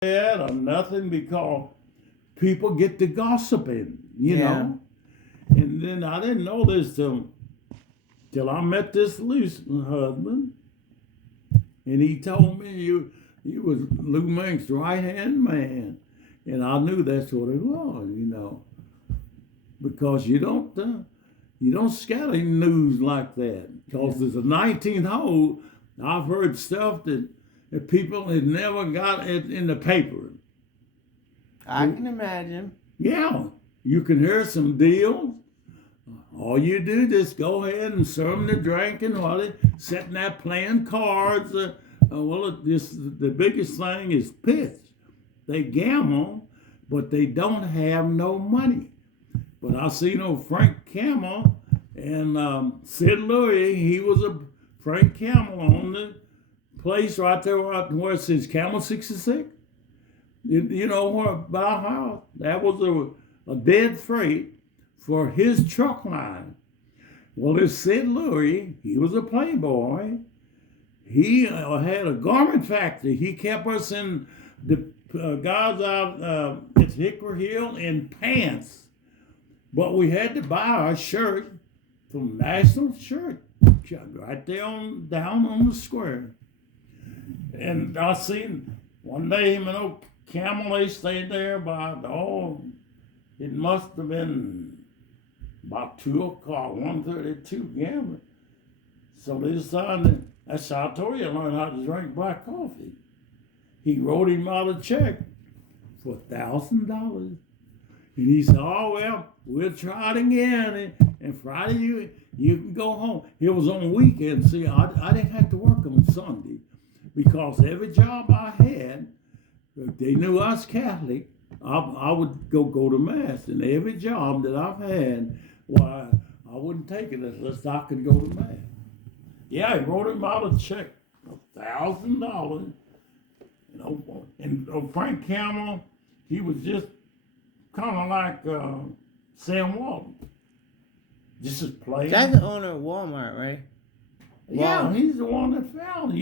bad or nothing because people get to gossiping, you Yeah. know. And then I didn't know this till I met this loose husband, and he told me you was Lou Mank's right hand man, and I knew that's what it was, because you don't scatter news like that. Because there's a 19th hole. I've heard stuff that people had never got it in the paper. I can imagine. Yeah, you can hear some deals. All you do just go ahead and serve them the drink and while they sitting there playing cards. The biggest thing is pitch. They gamble, but they don't have no money. But I seen old Frank Camel and Sid Louis. He was a Frank Camel on the place right there where it says Camel 66. You know where by our house? That was a dead freight for his truck line. Well, this Sid Louis, he was a playboy. He had a garment factory. He kept us in the guys out at Hickory Hill in pants. But we had to buy our shirt from National Shirt right there down on the square. And I seen one day him and old Camel, they stayed there by, it must have been about 2 o'clock, 1:32 gambling. So they decided, that's how I told you I learned how to drink black coffee. He wrote him out a check for $1,000. And he said, oh, well, we'll try it again. And Friday, you can go home. It was on weekends. See, I didn't have to work on Sunday because every job I had, they knew I was Catholic. I would go to Mass. And every job that I've had, I wouldn't take it unless I could go to Mass. Yeah, he wrote him out a check, $1,000. And Frank Camel, he was just kind of like Sam Walton. Just as plain. That's the owner of Walmart, right? Yeah, he's the one that found it.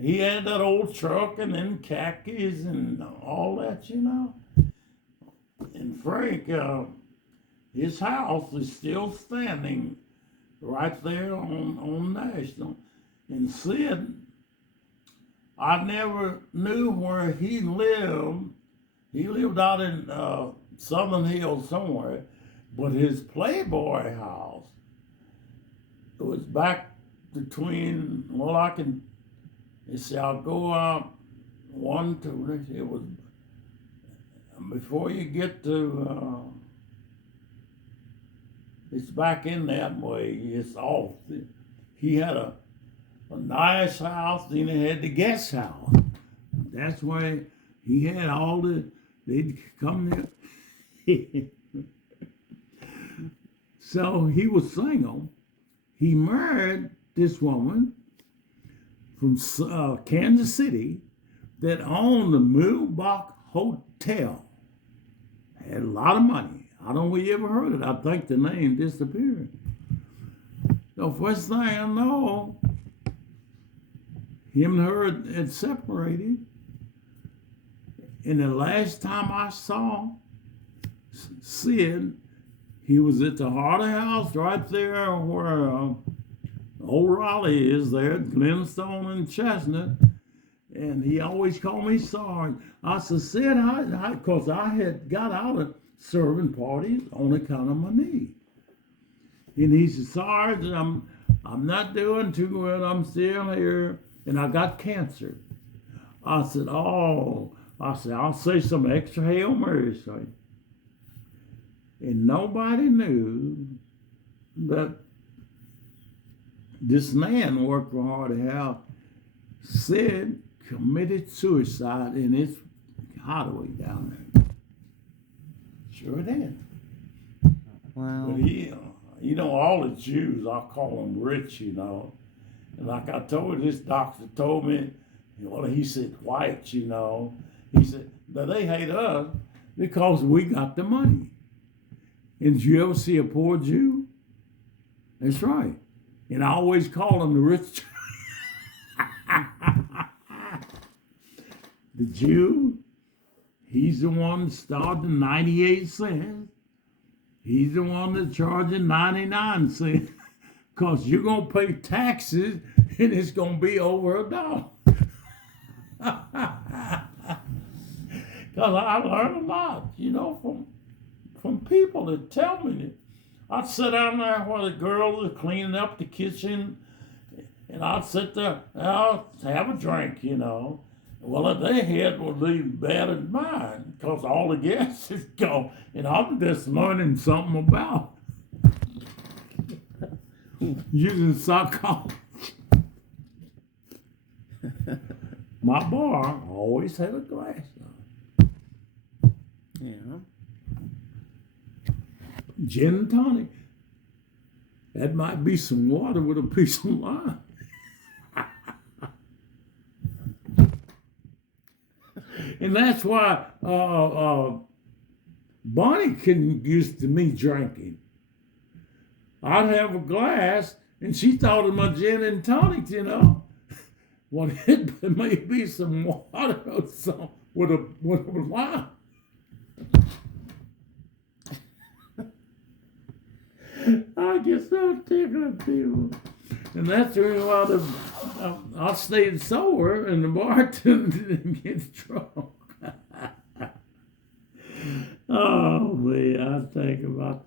He had that old truck and then khakis and all that, And Frank, his house is still standing right there on National. And Sid, I never knew where he lived. He lived out in Southern Hills somewhere, but his Playboy house, it was back between, I'll go out 1, 2, it was before you get to, it's back in that way, it's off. He had a nice house, then he had the guest house. That's why he had they'd come there. So he was single. He married this woman from Kansas City that owned the Millbach Hotel. Had a lot of money. I don't know if you ever heard it. I think the name disappeared. So first thing I know, him and her had separated. And the last time I saw Sid, he was at the Hardy House right there where old Raleigh is there, Glenstone and Chestnut. And he always called me sorry. I said, Sid, because I had got out of serving parties on account of my knee. And he said, sorry, I'm not doing too good. I'm still here. And I got cancer. I said, I'll say some extra Hail Mary, say. And nobody knew that this man worked for Hardy House. Sid committed suicide in his hideaway down there. Sure did. Wow. But all the Jews, I call them rich, And like I told you, this doctor told me, he said, white, He said, that they hate us because we got the money. And did you ever see a poor Jew? That's right. And I always call them the rich. The Jew, He's the one that started 98 cents. He's the one that's charging 99 cents. Because you're going to pay taxes and it's going to be over $1. Because I learned a lot, from people that tell me that. I'd sit down there while the girls are cleaning up the kitchen, and I'd sit there, I'll have a drink, Well, their head would be better than mine, because all the gas is gone, and I'm just learning something about using psychology. My bar always had a glass on. Yeah. Gin and tonic. That might be some water with a piece of lime. And that's why Bonnie couldn't used to me drinking. I'd have a glass, and she thought of my gin and tonic, Well, it may be some water or something with a lime. I get so tickled at people. And that's the reason why I stayed sober and the bartender didn't get drunk. Oh, man, I think about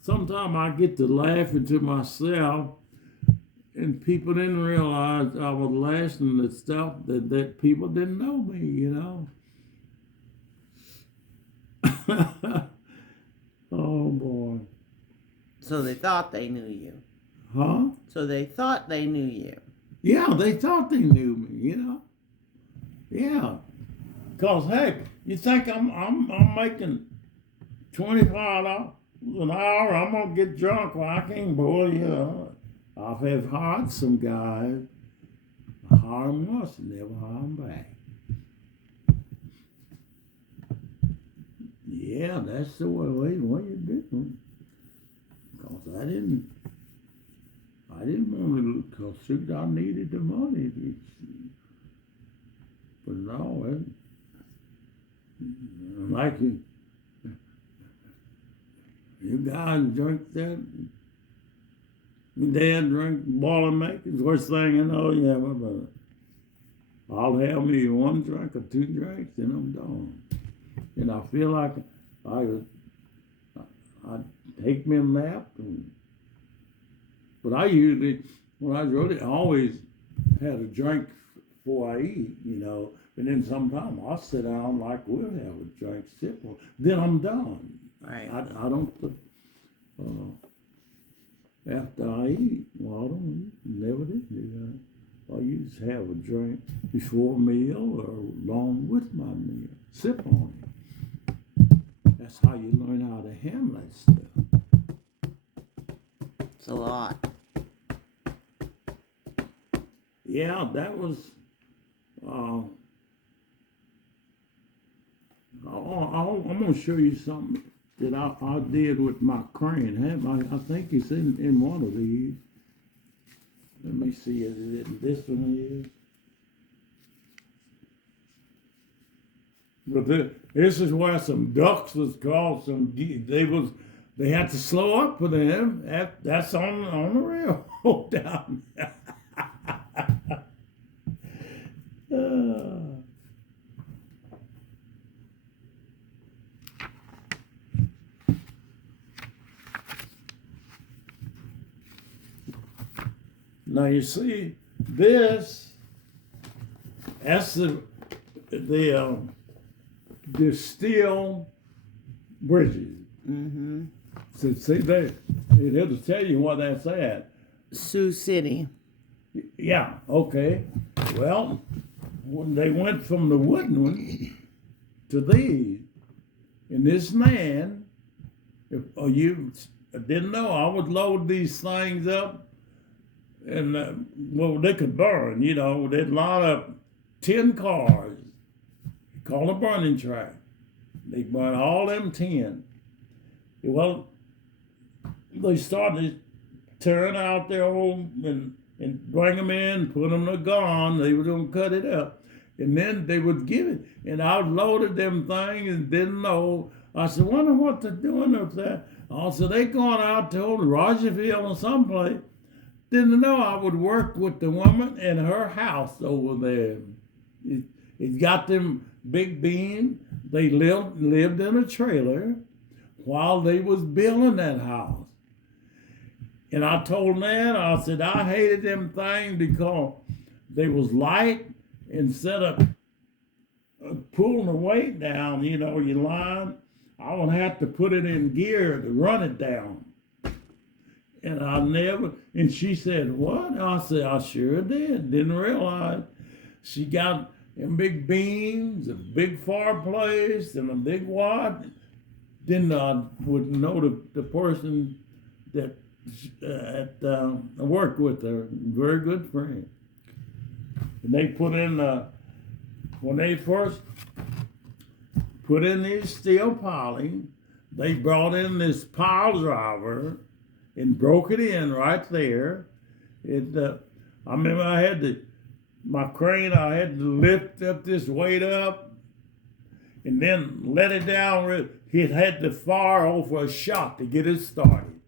sometimes I get to laughing to myself, and people didn't realize I was laughing at stuff that people didn't know me, Oh, boy. So they thought they knew you. Huh? So they thought they knew you. Yeah, they thought they knew me, Yeah. Cause heck, you think I'm making $25 an hour? I'm gonna get drunk. Well, I can't boil you. I've hired some guys. I hire them once and never hire them back. Yeah, that's the way you do. Cause I didn't want to, cause shoot, I needed the money. But no, like you guys drink that. Your dad drink Boilermakers. Worst thing I know, yeah, but I'll have me one drink or two drinks, and I'm done. And I feel like I'd take me a nap, but I usually, when I wrote it, I always had a drink before I eat, and then sometimes I'll sit down like we'll have a drink, sip on, then I'm done. Right. I don't, after I eat, well, I don't eat, never did do that. I used to have a drink before a meal or along with my meal, sip on it. That's how you learn how to handle that stuff. It's a lot. Yeah, that was, I'm going to show you something that I did with my crane. I think it's in one of these. Let me see, is it this one is? But this is where some ducks was caught. They had to slow up for them. That's on the railroad down there. Now you see this. That's the steel bridges. Mm-hmm. So see that it'll tell you what that's at. Sioux City. Yeah. Okay. Well, when they went from the wooden one to these, and this man, if you didn't know, I would load these things up, and they could burn. They'd line up 10 cars, call a burning track. They burn all them 10. Well, they started tearing out their old and bring them in, put them in a gun. They were going to cut it up. And then they would give it. And I loaded them things and didn't know. I said, wonder what they're doing up there. Also, they going out to Rogerville or someplace. Didn't know I would work with the woman in her house over there. It got them big beams. They lived in a trailer while they was building that house. And I told Nan, I said, I hated them things because they was light. Instead of pulling the weight down, you know, your line, I would have to put it in gear to run it down. And she said, what? I said, I sure did. Didn't realize. She got them big beams, a big fireplace, and a big what. Then I would know the person that worked with her, very good friend. And they put in, when they first put in these steel piling, they brought in this pile driver and broke it in right there. I remember I had my crane, I had to lift up this weight up and then let it down. It had to fire over a shot to get it started.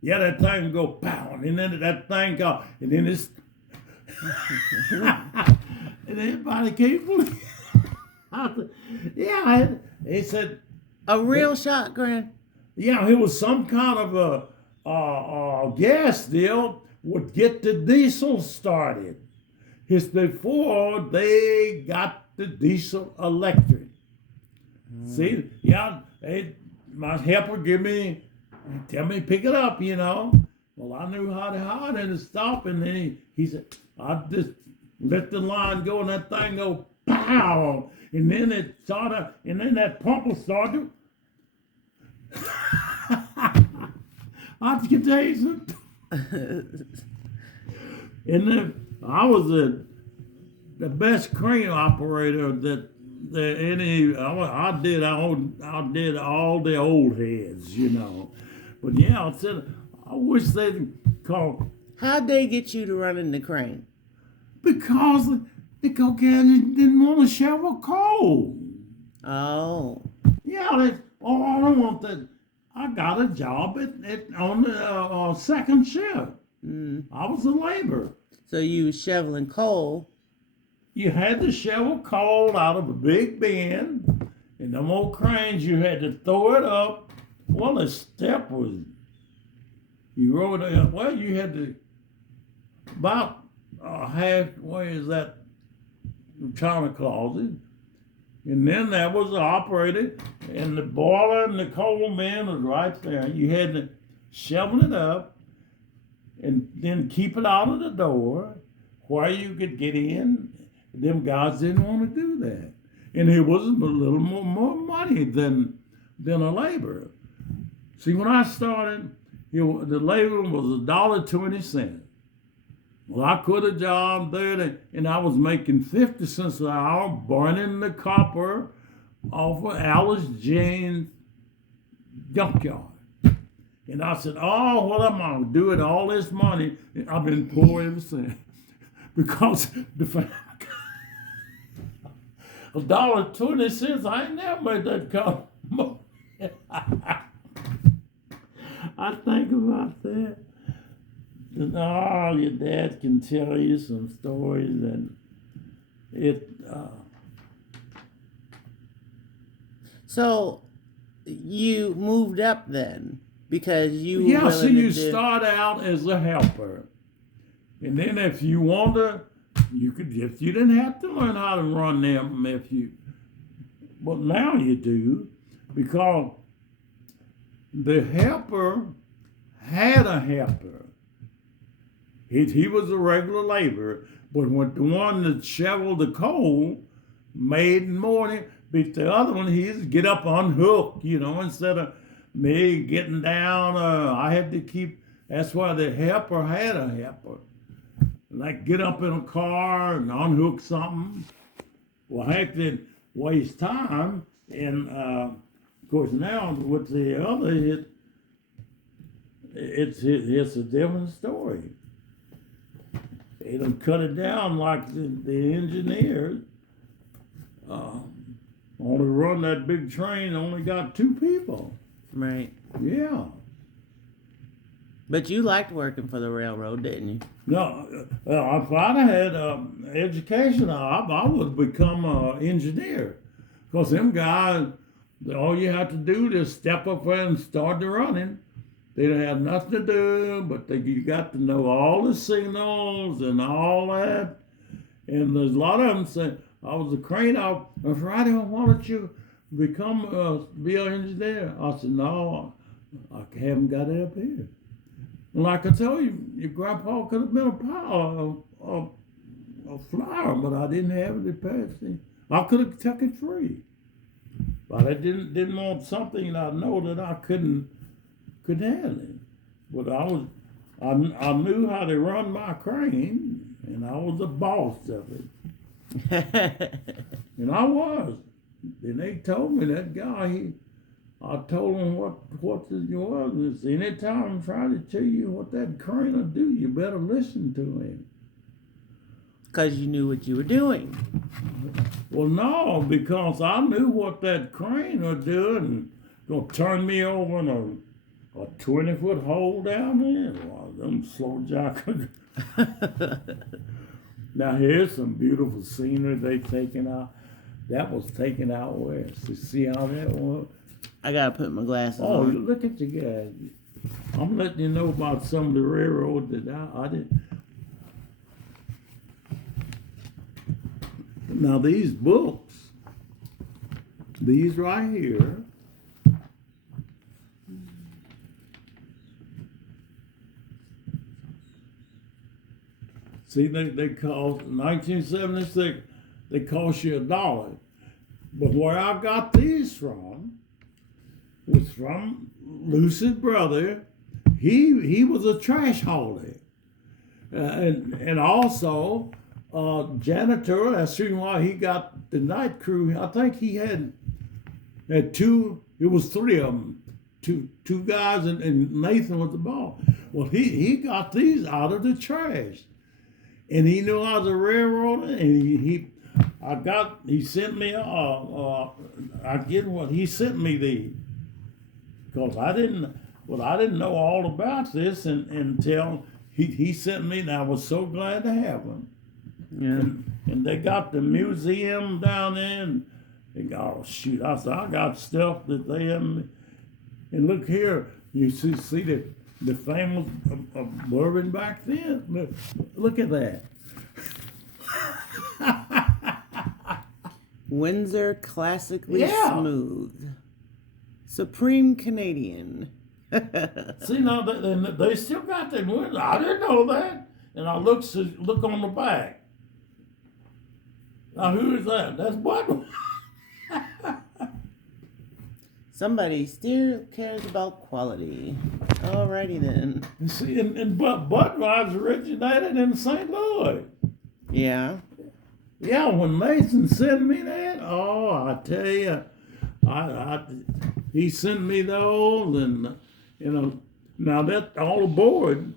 Yeah, that thing would go pow, and then that thing go, and then it's, and everybody can't believe it. Yeah, he said. A real shotgun? Yeah, it was some kind of a gas deal would get the diesel started. It's before they got the diesel electric. See, yeah, my helper tell me pick it up, you know. Well, I knew how to hide and stop, and then he said, I just let the line go and that thing go pow, and then it started, and then that pump will start to. I can tell you something. And then I was the best crane operator that any. I did all the old heads, you know. But yeah, I said I wish they'd call. How'd they get you to run in the crane? Because the cocaine didn't want to shovel coal. Oh. Yeah, I don't want that. I got a job on the second shift. I was a laborer. So you was shoveling coal. You had to shovel coal out of a big bin, and them old cranes, you had to throw it up. Well, the step was, you rode it, well, you had to, about halfway is that china closet, and then that was operated, and the boiler and the coal bin was right there. You had to shovel it up, and then keep it out of the door where you could get in. Them guys didn't want to do that. And it was a little more money than a laborer. See, when I started, the labor was $1.20. Well, I quit a job there, and I was making 50 cents an hour burning the copper off of Alice Jane's junkyard. And I said, oh, what am I going to do with all this money? And I've been poor ever since. Because $1.20, I ain't never made that kind of money. I think about that. And, oh, your dad can tell you some stories, and So you moved up then because you were yeah. So you to start out as a helper, and then if you want to, you could. If you didn't have to learn how to run them, well, now you do, because the helper had a helper. He was a regular laborer, but when the one that shoveled the coal made more, but the other one, he'd get up unhooked, you know, instead of me getting down. I had to keep, that's why the helper had a helper. Like get up in a car and unhook something. Well, heck, didn't waste time. And of course, now with the other, it's a different story. they done cut it down like the engineers. Only run that big train, only got 2 people. Right. Yeah. But you liked working for the railroad, didn't you? No, if I'd had education, I would become an engineer. Because them guys, all you have to do is step up there and start the running. They don't have nothing to do, but you got to know all the signals and all that. And there's a lot of them say, I was a crane operator, why don't you become be an engineer? I said, no, I haven't got it up here. And like I told you, your grandpa could have been a flyer, but I didn't have it to pass him. I could have took it free. But I didn't want something that I know that I couldn't handle it. But I knew how to run my crane, and I was the boss of it. And I was. And they told me that guy, I told him what it was. It's anytime I'm trying to tell you what that crane will do, you better listen to him. Because you knew what you were doing. Well, no, because I knew what that crane would do and gonna turn me over in a 20-foot hole down there. Well, them slow jackers. Now here's some beautiful scenery they taken out. That was taken out west. You see how that was? I gotta put my glasses Oh, on. look at you guys. I'm letting you know about some of the railroad that I didn't. Now these books, these right here, see they cost 1976. They cost you $1. But where I got these from was from Lucy's brother. He was a trash hauler, and also janitor. That's the reason why he got the night crew. I think he had 2. It was 3 of them. Two guys, and Nathan was the boss. Well, he got these out of the trash, and he knew I was a railroader, and he sent me he sent me these because I didn't know all about this until he sent me, and I was so glad to have them. Yeah. And they got the museum down there, and they got, oh shoot, I said, I got stuff that they haven't. And look here, you see the famous bourbon back then. Look at that. Windsor Classically Yeah. Smooth. Supreme Canadian. See, now they still got that window. I didn't know that. And I look on the back. Now who is that? That's Bud. Somebody still cares about quality. Alrighty then. You see, and Budweiser originated in St. Louis. Yeah. Yeah, when Mason sent me that, oh, I tell you, he sent me those, and now that all aboard,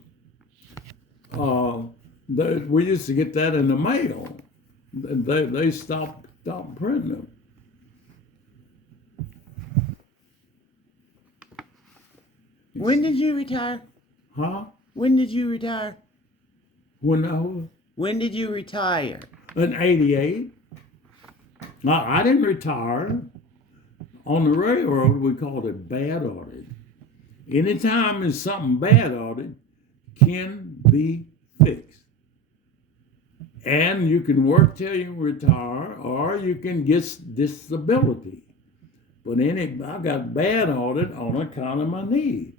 we used to get that in the mail. They stopped printing them. When did you retire? Huh? When did you retire? When did you retire? In '88. Now, I didn't retire. On the railroad, we called it bad audit. Anytime there's something bad audit, can be fixed. And you can work till you retire, or you can get disability. But I got bad audit on account of my knee.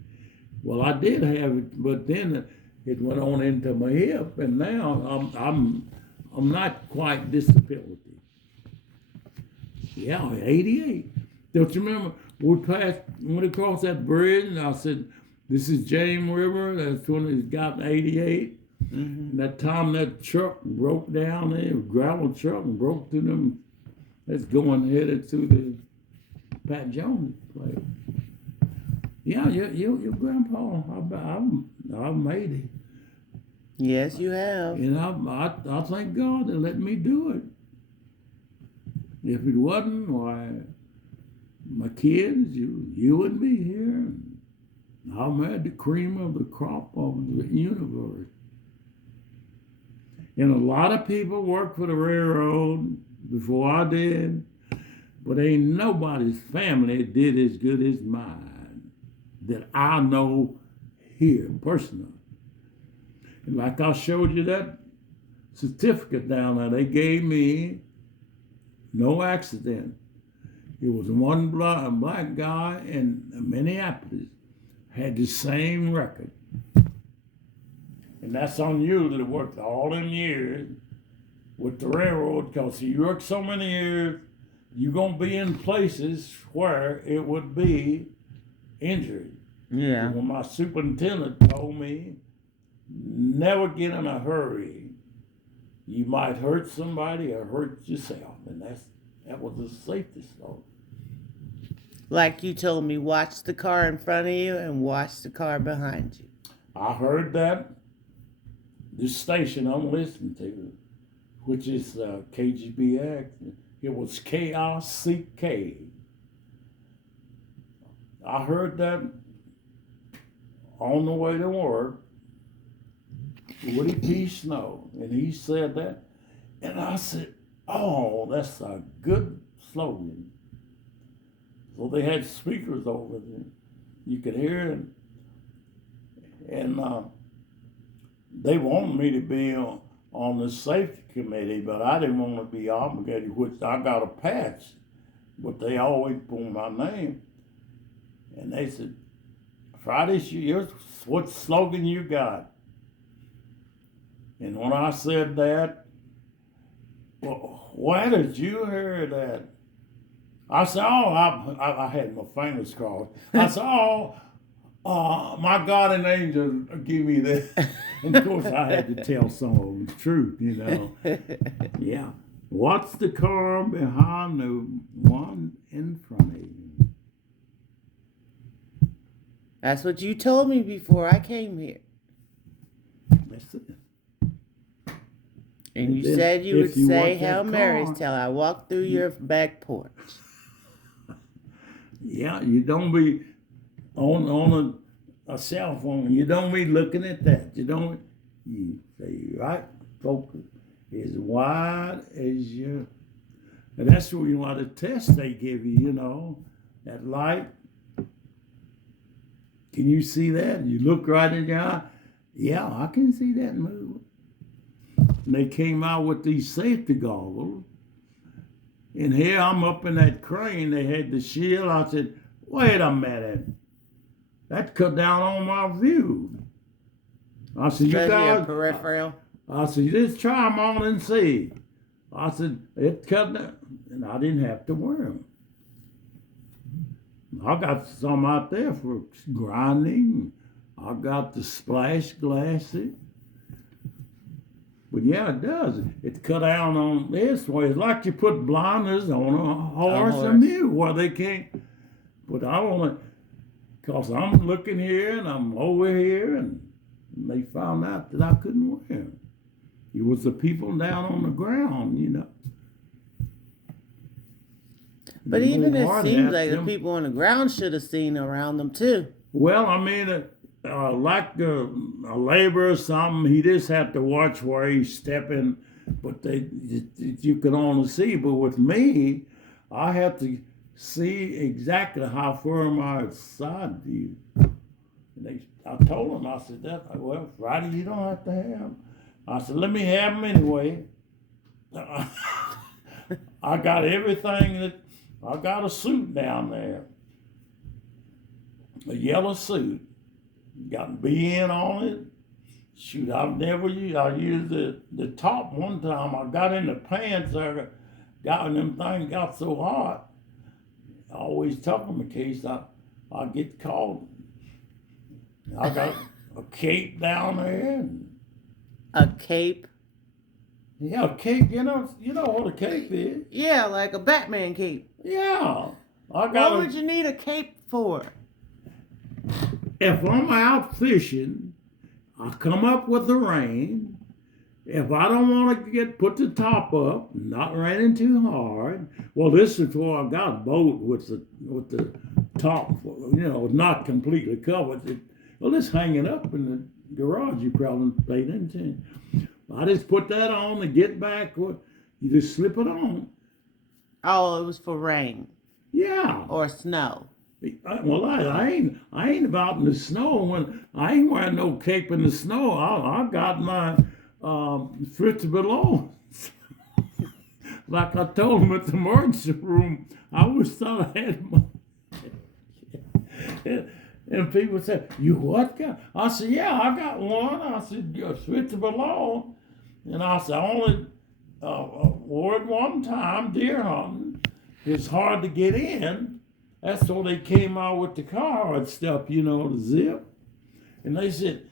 Well, I did have it, but then it went on into my hip, and now I'm not quite disability. Yeah, 88. Don't you remember went across that bridge, and I said, "This is James River." That's when it got in '88. Mm-hmm. And that time that truck broke down there, gravel truck, and broke through them. That's headed to the Pat Jones place. Yeah, your grandpa, I made it. Yes, you have. And I thank God that let me do it. If it wasn't, why, my kids, you wouldn't be here. I'm at the cream of the crop of the universe. And a lot of people worked for the railroad before I did, but ain't nobody's family did as good as mine that I know here personally. And like I showed you that certificate down there, they gave me no accident. It was one black guy in Minneapolis had the same record. And that's unusual to work all them years with the railroad, because you work so many years, you're going to be in places where it would be injured. Yeah. When my superintendent told me, never get in a hurry. You might hurt somebody or hurt yourself. And that was the safety slope. Like you told me, watch the car in front of you and watch the car behind you. I heard that. This station I'm listening to, which is KGBX, it was KRCK. I heard that on the way to work, Woody P. Snow, and he said that, and I said, oh, that's a good slogan. So they had speakers over there. You could hear it. And they wanted me to be on the safety committee, but I didn't want to be obligated, which I got a patch, but they always pulled my name. And they said, Friday, here's what slogan you got. And when I said that, well, where did you hear that? I said, oh, I had my fingers crossed. I said, oh, my guardian angel give me that. And of course, I had to tell some of them the truth, you know. Yeah. What's the car behind the one in front of you? That's what you told me before I came here. That's it. And you then said you would if you say want that Hail Marys car- till I walked through your back porch. Yeah, you don't be on a cell phone. You don't be looking at that. You stay right focus as wide as you. And that's what you want the test they give you. You know, that light. Can you see that? You look right in your eye. Yeah, I can see that moving. And they came out with these safety goggles. And here I'm up in that crane. They had the shield. I said, wait a minute. That cut down on my view. I said, you Especially a guys. peripheral. I said, you just try them on and see. I said, it cut down. And I didn't have to wear them. I got some out there for grinding. I got the splash glasses. But yeah, it does. It cut down on this way. It's like you put blinders on a horse or mule where they can't. But I want to, because I'm looking here and I'm over here, and they found out that I couldn't wear them. It was the people down on the ground, you know. But even it hard seems hat, like the them- people on the ground should have seen around them too. Well, I mean, like a laborer or something, he just had to watch where he's stepping, but you can only see. But with me, I have to see exactly how far my side view. And I told them, I said, well, Friday you don't have to have them. I said, let me have them anyway. I got everything I got a suit down there, a yellow suit. Got BN on it. Shoot, I've never used. I used the top one time. I got in the pants. I got in them things got so hot. I always took them in case I get caught. I got a cape down there. A cape? Yeah, a cape. You know what a cape is. Yeah, like a Batman cape. Yeah, I got. What would you need a cape for? If I'm out fishing, I come up with the rain. If I don't want to put the top up, not raining too hard. Well, this is where I got a boat with the top, not completely covered. Well, it's hanging up in the garage. You probably paid attention. I just put that on and get back. You just slip it on. Oh, it was for rain Yeah. or snow. Well, I ain't about in the snow. When I ain't wearing no cape in the snow, I got my Fritz below. Like I told him at the emergency room, I always thought I had my. And people said, "You what guy?" I said, "Yeah, I got one." I said, "You're Fritz below," and I said, "I only wore it one time deer hunting. It's hard to get in." That's why they came out with the card stuff, the zip. And they said,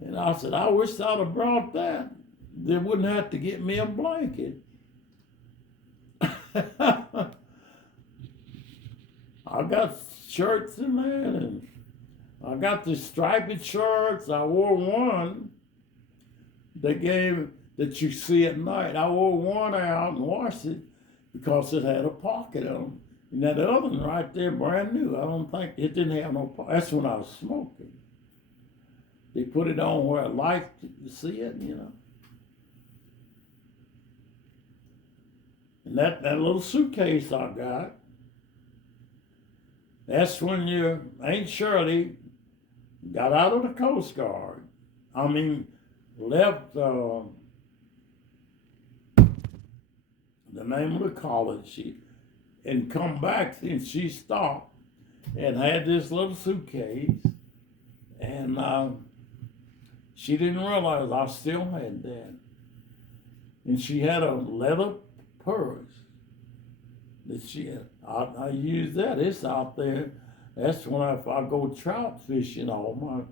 and I said, I wish I'd have brought that. They wouldn't have to get me a blanket. I got shirts in there, and I got the striped shirts. I wore one they gave that you see at night. I wore one out and washed it because it had a pocket on it. And that other one right there, brand new, I don't think it didn't have no. That's when I was smoking. They put it on where I liked to see it, And that little suitcase I got, that's when your Aunt Shirley got out of the Coast Guard. Left the name of the college. And come back, and she stopped and had this little suitcase, and she didn't realize I still had that. And she had a leather purse that she had. I used that. It's out there. That's when I go trout fishing all month.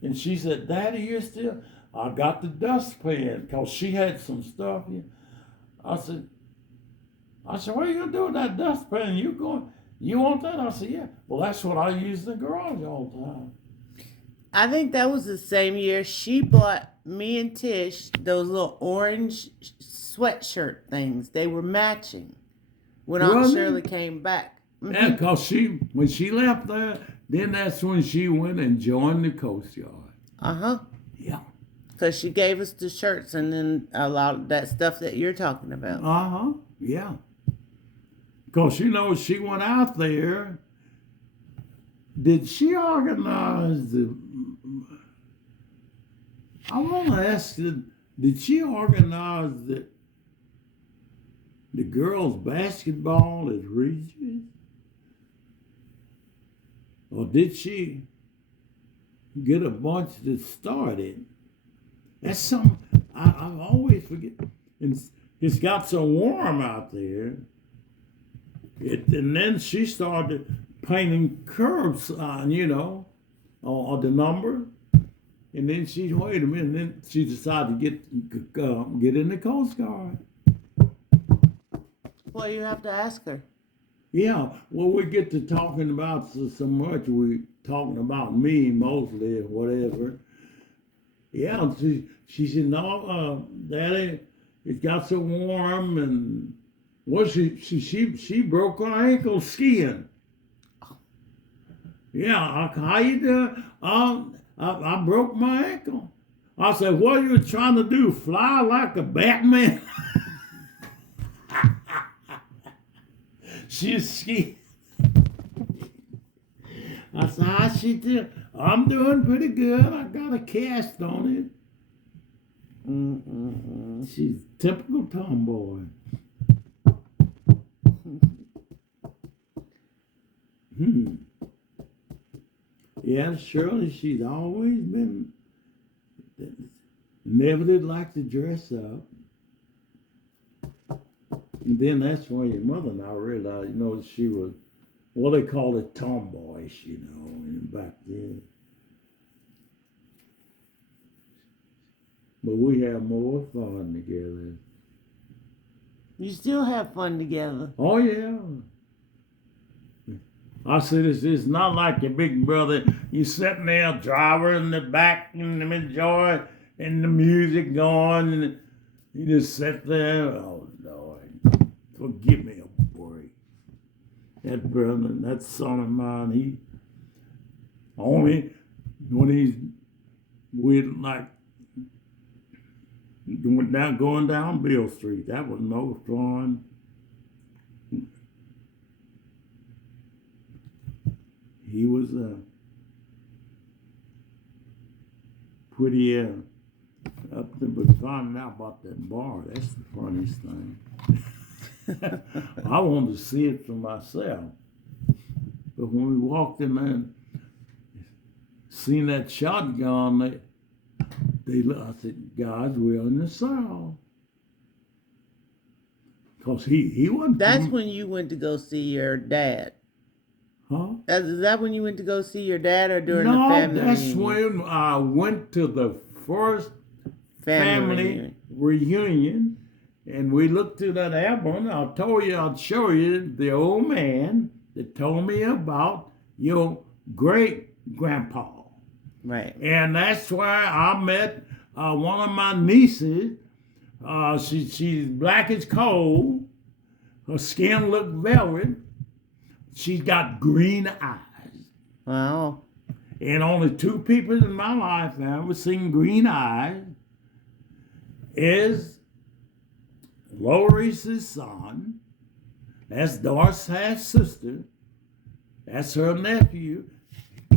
And she said, "Daddy, you still?" I got the dustpan because she had some stuff. I said, "What are you gonna do with that dustpan? You want that?" I said, "Yeah." Well, that's what I use in the garage all the time. I think that was the same year she bought me and Tish those little orange sweatshirt things. They were matching when Aunt Shirley came back. Mm-hmm. Yeah, because when she left there, then that's when she went and joined the Coast Guard. Uh-huh. Yeah. Because she gave us the shirts and then a lot of that stuff that you're talking about. Uh-huh. Yeah. Because, she went out there. Did she organize I want to ask, did she organize the girls' basketball at Regis? Or did she get a bunch that started? That's something I always forget. And it's got so warm out there. And then she started painting curves on, on the number. And then wait a minute, and then she decided to get in the Coast Guard. Well, you have to ask her. Yeah, well, we get to talking about so much. We talking about me mostly or whatever. Yeah, she said, "No, Daddy, it got so warm, and she broke her ankle skiing." Yeah, how you doing? I broke my ankle. I said, "What are you trying to do? Fly like a Batman?" She's skiing. I said, "How she do?" "I'm doing pretty good. I got a cast on it." She's typical tomboy. Yeah, Shirley, she's always been, never did like to dress up. And then that's why your mother and I realized, she was, well, they called it tomboyish, back then. But we have more fun together. You still have fun together. Oh, yeah. I said, it's not like your big brother. You sitting there, driver in the back, and them enjoy, and the music going, and you just sit there. Oh Lord, forgive me a break. That brother, that son of mine, he only when he's with like going down Bill Street. That was no fun. He was pretty up there, but finding out about that bar, that's the funniest thing. I wanted to see it for myself. But when we walked in there and seen that shotgun, I said, guys, we're in the South. Because he wasn't. That's when you went to go see your dad. Huh? Is that when you went to go see your dad or during the family No, that's reunion? when I went to the first family reunion. reunion, and we looked through that album. I told you I'd show you the old man that told me about your great grandpa. Right. And that's where I met one of my nieces. She's black as coal. Her skin looked velvet. She's got green eyes. Wow. And only two people in my life that ever seen green eyes is Loris's son. That's Doris' half sister. That's her nephew.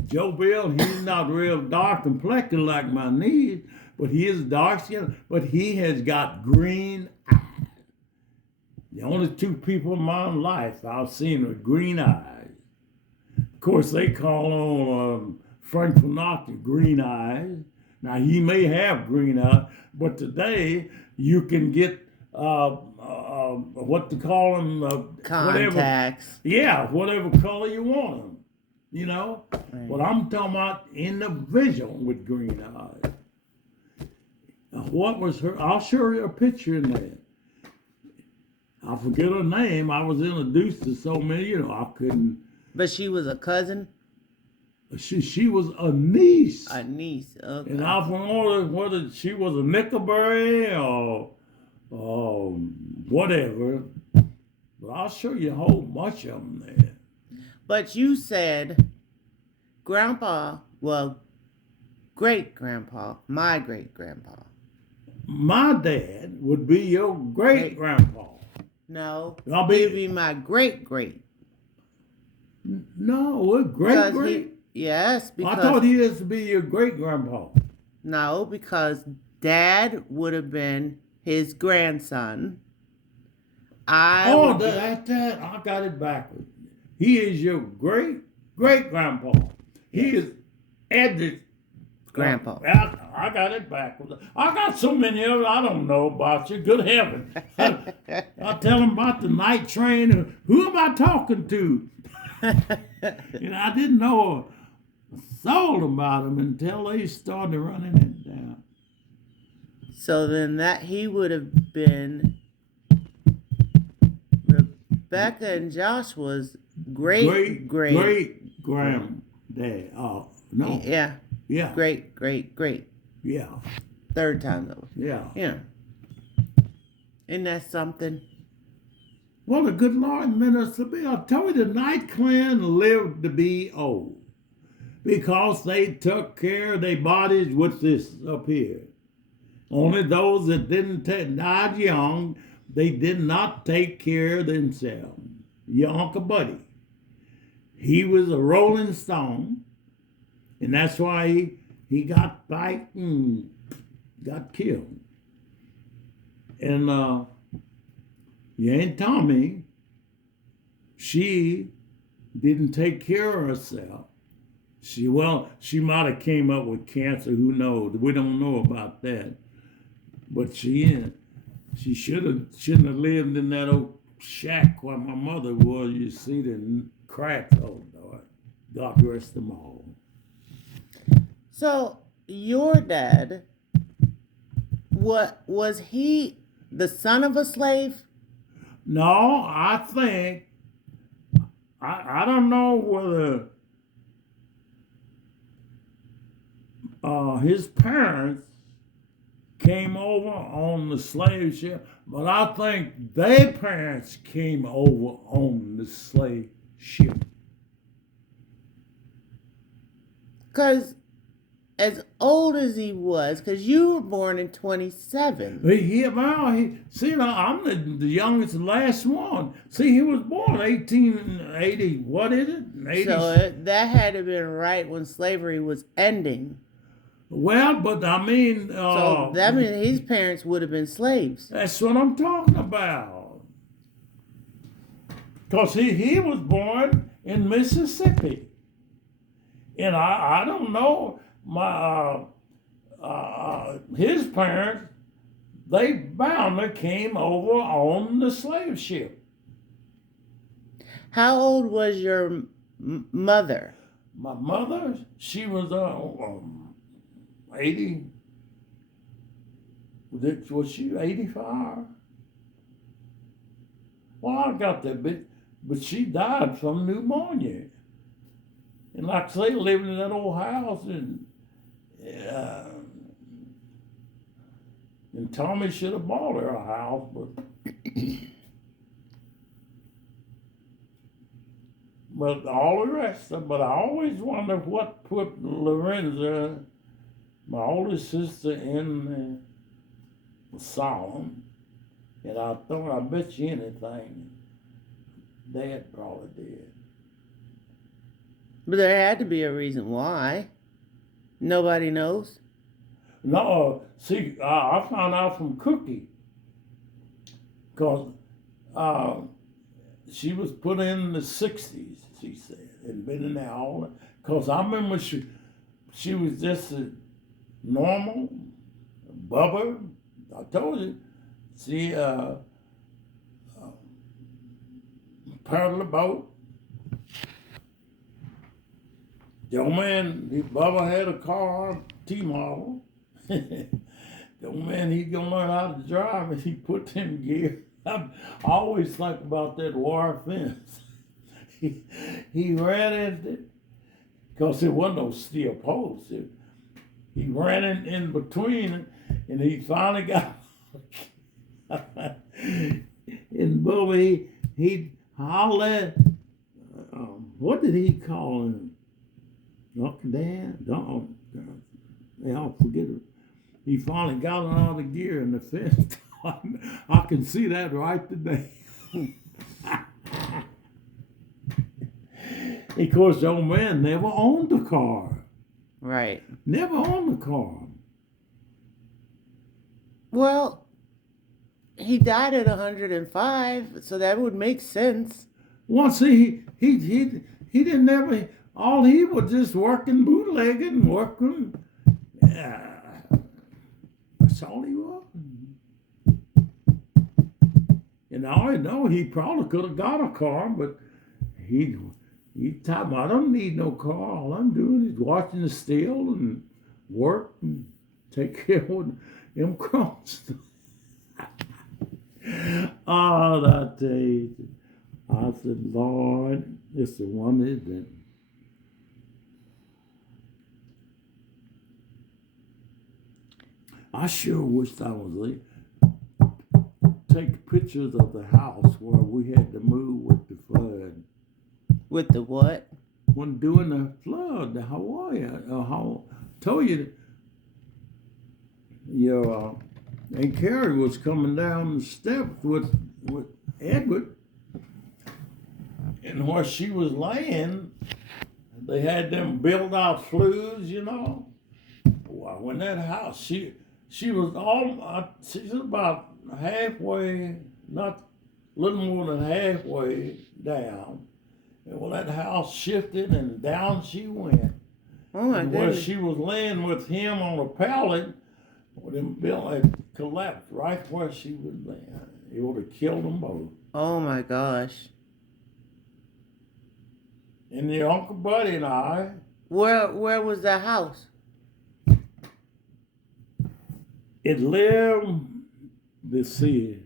Joe Bill, he's not real dark complected like my niece, but he is dark skinned, but he has got green eyes. The only two people in my life I've seen with green eyes. Of course, they call on Frank Sinatra green eyes. Now, he may have green eyes, but today you can get what to call them, contacts. Whatever color you want them. You know, Right. But I'm talking about individual with green eyes. Now, what was her? I'll show you a picture in there. I forget her name. I was introduced to so many, I couldn't. But she was a cousin? She was a niece. A niece. Okay. And I wonder whether she was a Nickelberry or whatever. But I'll show you a whole bunch of them there. But you said grandpa, well, great-grandpa, my great-grandpa. My dad would be your great-grandpa. No, I'll he'd be my great-great. No, great-great. Yes, because... I thought he was to be your great-grandpa. No, because Dad would have been his grandson. That I got it backwards. He is your great-great-grandpa. He is Ed's grandpa. I got it backwards. I got so many of them I don't know about you. Good heavens. I tell them about the night train. And who am I talking to? I didn't know a soul about them until they started running it down. So then he would have been Rebecca and Joshua's great granddad. Oh, no. Yeah. Yeah. Great. Yeah. Third time though. Yeah. Yeah. Isn't that something? Well, the good Lord Minister Bill, I told you the Night Clan lived to be old because they took care of their bodies with this up here. Only those that didn't died young, they did not take care of themselves. Your Uncle Buddy, he was a rolling stone, and that's why he got back and got killed. And Aunt Tommy, she didn't take care of herself. She might have came up with cancer. Who knows? We don't know about that. But she shouldn't have lived in that old shack where my mother was. You see the cracks. Oh Lord, God rest them all. So your dad, what was he? The son of a slave? No, I I don't know whether his parents came over on the slave ship, but I think their parents came over on the slave ship. Because as old as he was, because you were born in 27. See, now, I'm the youngest, last one. See, he was born 1880. What is it? 80. So that had to have been right when slavery was ending. Well, but I mean, So that means his parents would have been slaves. that's what I'm talking about. Because he was born in Mississippi. And I don't know, his parents, they bound came over on the slave ship. How old was your mother? My mother, she was 80. Was she 85? Well, I got that bit, but she died from pneumonia. And like I say, living in that old house, and Tommy should have bought her a house, but all the rest of. But I always wonder what put Lorenza, my oldest sister, in the asylum. And I bet you anything, Dad probably did. But there had to be a reason why. Nobody knows. No, see, I found out from Cookie, because she was put in the 60s, she said, and been in there all. Because I remember she was just a normal bubber. I told you, she paddled a boat. The old man, Bubba had a car, T-model. The old man, he's gonna learn how to drive if he put in gear. I always think about that wire fence. He ran into it, because there wasn't no steel post. He ran in between, and he finally got. And Bubba, he hollered. What did he call him? Uncle Dan? I'll forget it. He finally got it out of the gear in the fence. I can see that right today. Of course, the old man never owned a car. Right. Never owned a car. Well, he died at 105, so that would make sense. Well, see, he didn't ever. All he was just working, bootlegging, working. That's all he was. And I know he probably could have got a car, but he told me, I don't need no car. All I'm doing is watching the steel and work and take care of them crops. Oh, I tell you, I said, Lord, it's the one that. I sure wished I was there. Take pictures of the house where we had to move with the flood. With the what? When doing the flood, the Hawaii, told you, your Aunt Carrie was coming down the steps with Edward, and where she was laying, they had them built out flues, you know. Well, when that house, she was she's about halfway, not a little more than halfway down. And well, that house shifted and down she went. Oh my and goodness. where she was laying with him on a pallet, well, them building collapsed right where she was laying. It would have killed them both. Oh my gosh. And your Uncle Buddy and I. Where was the house? It lived, let's see,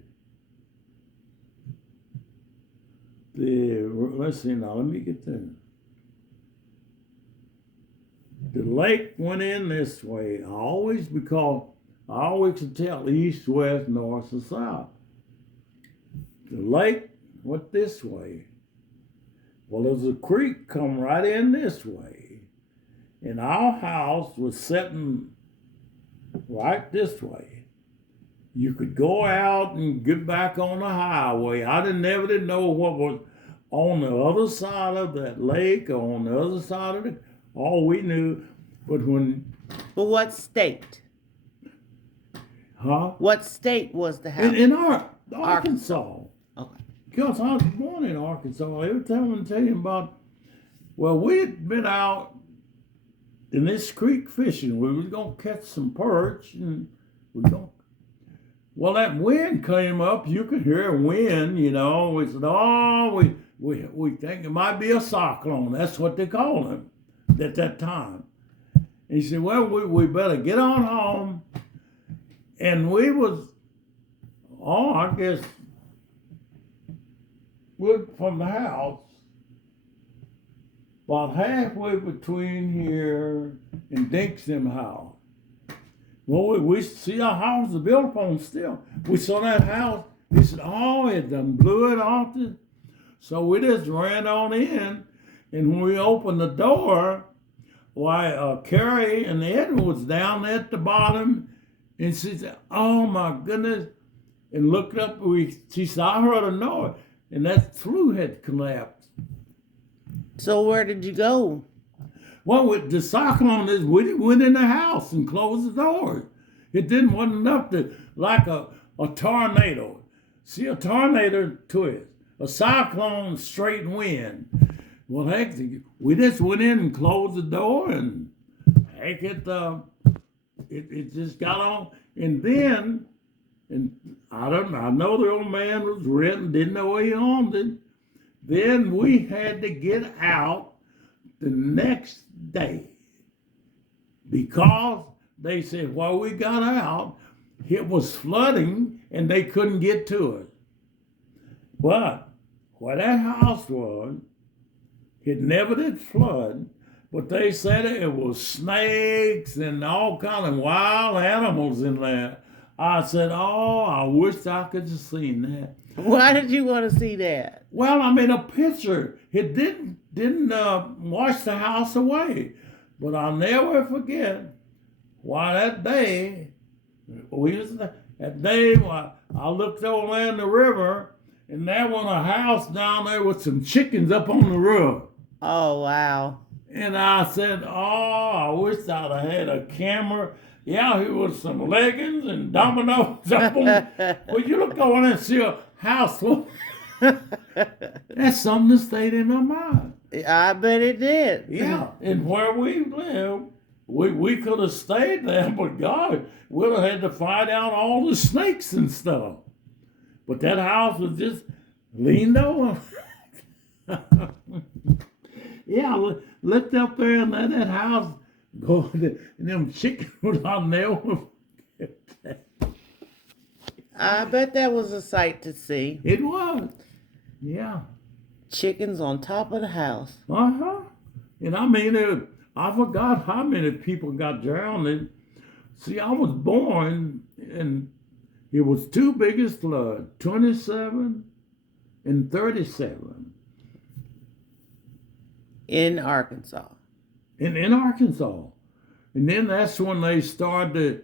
let's see now, let me get the lake went in this way, because I always could tell east, west, north, or south. The lake went this way. Well, there's a creek come right in this way, and our house was sitting right this way. You could go out and get back on the highway. Never did know what was on the other side of that lake or on the other side of it. All we knew, but But what state? Huh? What state was the house? In Arkansas. Okay. Because I was born in Arkansas. Every time I'm telling you about, well, we had been out in this creek fishing. We was going to catch some perch, and well, that wind came up. You could hear a wind, We said, oh, we think it might be a cyclone. That's what they called them at that time. And he said, well, we better get on home. And we was, I guess, we're from the house, about halfway between here and Dink's house. Well, we see our house is built upon still. We saw that house. He said, oh, it done blew it off. So we just ran on in. And when we opened the door, why, Carrie and Edwin was down at the bottom. And she said, oh, my goodness. And looked up, she said, I heard a noise. And that flue had collapsed. So where did you go? Well, with the cyclone is, we went in the house and closed the doors. It wasn't enough to, like a tornado. See, a tornado twist. A cyclone, straight wind. Well, heck, we just went in and closed the door, and heck, it just got on. And then, I know the old man was written, didn't know he owned it. Then we had to get out the next day because they said while we got out, it was flooding and they couldn't get to it. But where that house was, it never did flood, but they said it was snakes and all kind of wild animals in there. I said, oh, I wish I could have seen that. Why did you want to see that? Well, I mean, a picture. It didn't wash the house away. But I'll never forget why that day, I looked over there in the river, and there was a house down there with some chickens up on the roof. Oh, wow. And I said, oh, I wish I'd have had a camera. Yeah, here was some leggings and dominoes up on. Well, you look over there and see a house. That's something that stayed in my mind. I bet it did. Yeah, and where we live, we could have stayed there, but God, we'd have had to find out all the snakes and stuff. But that house was just leaned over. Yeah, looked up there and let that house go, and them chickens was on there. I bet that was a sight to see. It was. Yeah. Chickens on top of the house. Uh-huh. And I mean, I forgot how many people got drowned. See, I was born, and it was two biggest floods, 27 and 37. In Arkansas. In Arkansas. And then that's when they started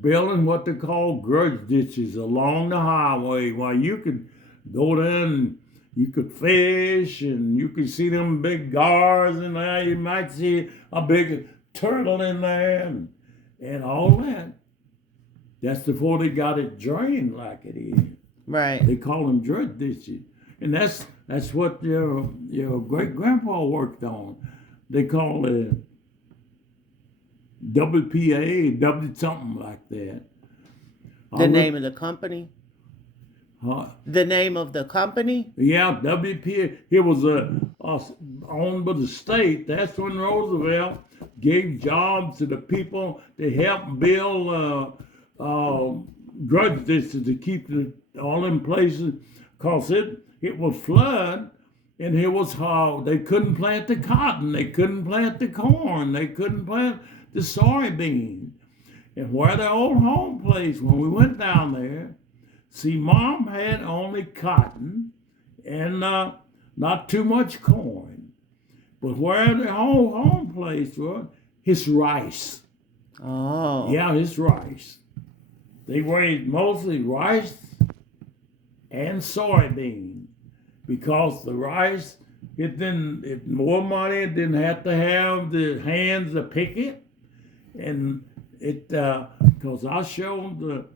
building what they call grudge ditches along the highway, where you could go there and you could fish, and you could see them big gars in there. You might see a big turtle in there and all that. That's before they got it drained like it is. Right. They call them grudge ditches. And that's what your great-grandpa worked on. They call it WPA, W something like that. The name of the company? Huh? The name of the company? Yeah, WPA. It was owned by the state. That's when Roosevelt gave jobs to the people to help build grudge ditches to keep all in places. Because it would flood, And it was how they couldn't plant the cotton, they couldn't plant the corn, they couldn't plant the soybean. And where the old home place, when we went down there, see, Mom had only cotton and not too much corn. But where the whole home place was, it's rice. Oh. Yeah, it's rice. They raised mostly rice and soybean because the rice, it more money, it didn't have to have the hands to pick it. And it, because I showed the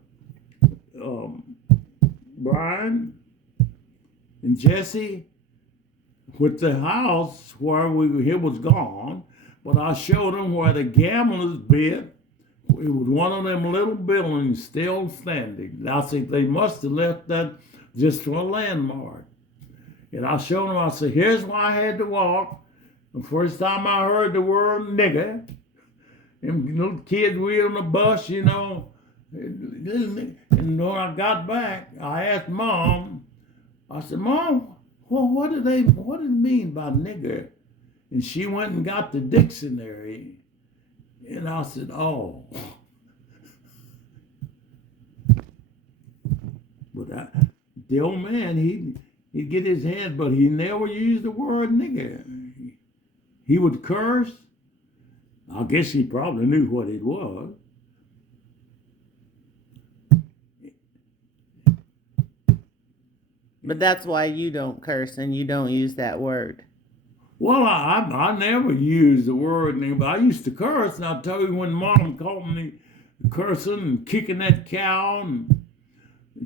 Brian and Jesse with the house where it was gone, but I showed them where the gamblers bit. It was one of them little buildings still standing. I think they must have left that just for a landmark. And I showed them, I said, here's why I had to walk. The first time I heard the word nigger, them little kids wheeling the bus, you know. And when I got back, I asked Mom, I said, Mom, well, what do it mean by nigger? And she went and got the dictionary. And I said, oh. But the old man, he'd get his head, but he never used the word nigger. He would curse. I guess he probably knew what it was. But that's why you don't curse and you don't use that word. Well, I never used the word nigger, but I used to curse, and I'll tell you when Mom called me cursing and kicking that cow, and